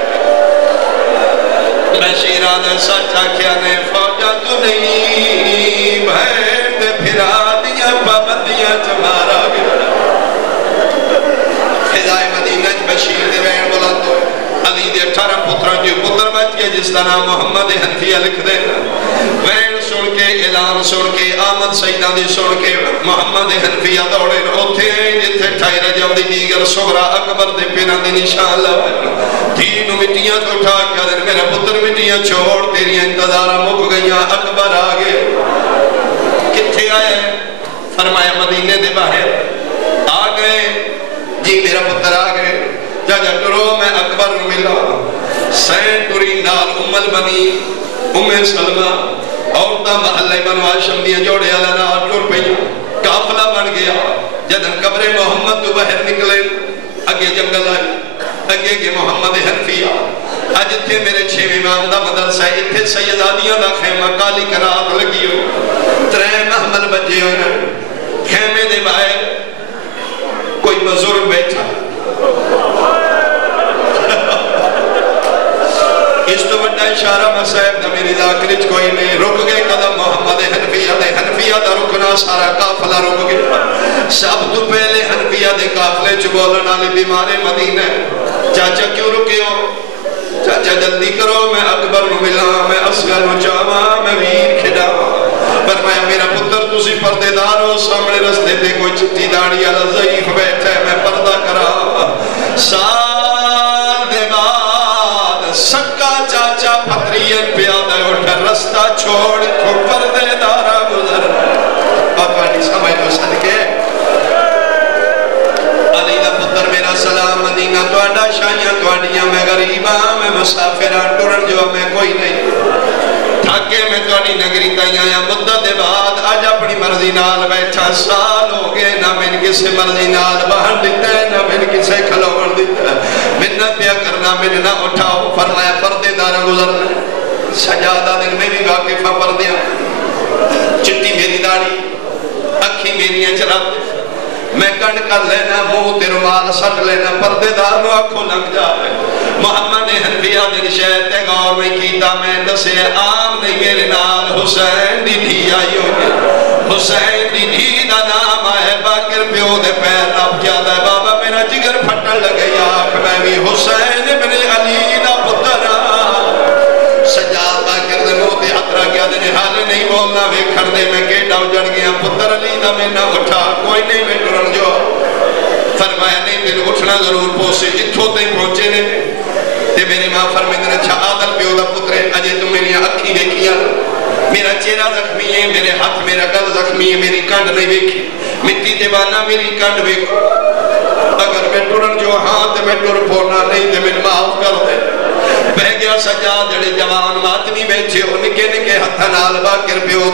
بشیرہ دے سچا کیا نے فوجہ تو نہیں بھینٹ پھرا دیا پابندیاں چمارا گیا فضائے مدینہ بشیر دے بین بولا تو علی دے 18 پتروں جو پتر بچ کے جس طرح محمد حنفیہ لکھ دینا بین سن کے اعلان سن کے آمد سیدہ دی سن کے محمد حنفیہ دوڑے اوتھے جتھے ٹھائی رجب دی دیگر صغرا اکبر دے پینا دی نشان لوائے دین مٹیاں تو اٹھا کیا دن میرا پتر مٹیاں چھوڑ تیری انتظارہ مک گئیاں اکبر آگے کتھے آئے فرمایا مدینے دے باہر آگئے جی میرا پتر آگئے جا ٹرو میں اکبر ملا سین ٹری نال البنی سلمہ عورتہ محلہ بنو ہاشم دیا جوڑے اللہ نال ٹر پہیوں کافلہ بن گیا جدن قبر محمد تو باہر نکلے اگے جنگل آئی اگے کہ محمد حنفیہ اج تھے میرے 6 امام دا مدرسہ ہے اتھے سیدادیاں دا خیمہ کالی کرات لگی ہو 3 محمل بجے ہوئے خیمے دے باہر کوئی بزرگ بیٹھا اس تو بڑا اشارہ مسائب دا میری ذاکرچ کوئی نہیں رک گئے قدم محمد حنفیہ دا رکنا سارا قافلہ رک گیا سب تو پہلے حنفیہ دے قافلے چبولن آلے بیمارے مدینہ چاچا کیوں رکے ہو چاچا جلدی کرو میں اکبر نو ملا میں اصغر نو چاہاں میں ویر کھڑا فرمایا میرا پتر تسی پردے دار ہو سامنے رستے تے کوئی چٹی داڑی علی ضعیف بیٹھے میں پردہ کرا سال دے بعد سکا چاچا پترین پیادہ اٹھا رستہ چھوڑ تو پردے دارا گزر اور پانی سمجھ تو صدقے علی دا پتر میرا سلام مدینہ تو اڈا شاہیاں تو اڈیاں میں غریباں میں مسافران ٹورن جو میں کوئی نہیں تھاکے میں تو اڈی نگری تائیں آیا مدت دے بعد آج اپنی مرضی نال بیٹھا سال ہو گئے نہ من کسے مرضی نال بہن دیتا ہے نہ من کسے کھلوڑ دیتا ہے منت پیا کرنا من نہ اٹھاؤ فرمایا پردے دارا گزرنا سجادہ دن میں بھی واقفہ پردیاں چٹی میری داڑی اکھی میریاں چلاتے میں کنڈ کر لینا منہ تے رومال سٹ لینا پردے دار نو اکھو لگ جائے محمد حنفیہ دن شہر تے غور میں کیتا میں دسے عام نہیں میرے نال حسین دی دھی آئی ہوگی حسین دی دھی دا نام آئے باکر پیو دے پیر ناب جاتا ہے بابا میرا جگر پھٹن لگے آنکھ میں بھی حسین ابن علی دا پتر سجاد باکر دے موتے حترہ کیا دنے حال نہیں بولنا ویکھڑ دے میں کیٹا اجڑ گیا پتر علی دا میں نہ اٹھا کوئی نہیں میں ٹرن جو فرمایا نہیں دن اٹھنا ضرور پوسے اتھو تے پہنچے نے تے میری ماں فرمیدن اچھا عادل پیو دا پترے اجے تم میری اکھی دیکھیاں میرا چہرہ زخمی ہے میرے ہاتھ میرا گل زخمی ہے میری کانڈ نہیں دیکھی مٹی تے بانا میری کانڈ دیکھو اگر میں ٹرن جو ہاں تے میں ٹر پونا نہیں تے میں معاف کر دے بہ گیا سجاد جڑے جوان ماتمی بیٹھے ہو نکے نکے ہتھا نال باکر پیو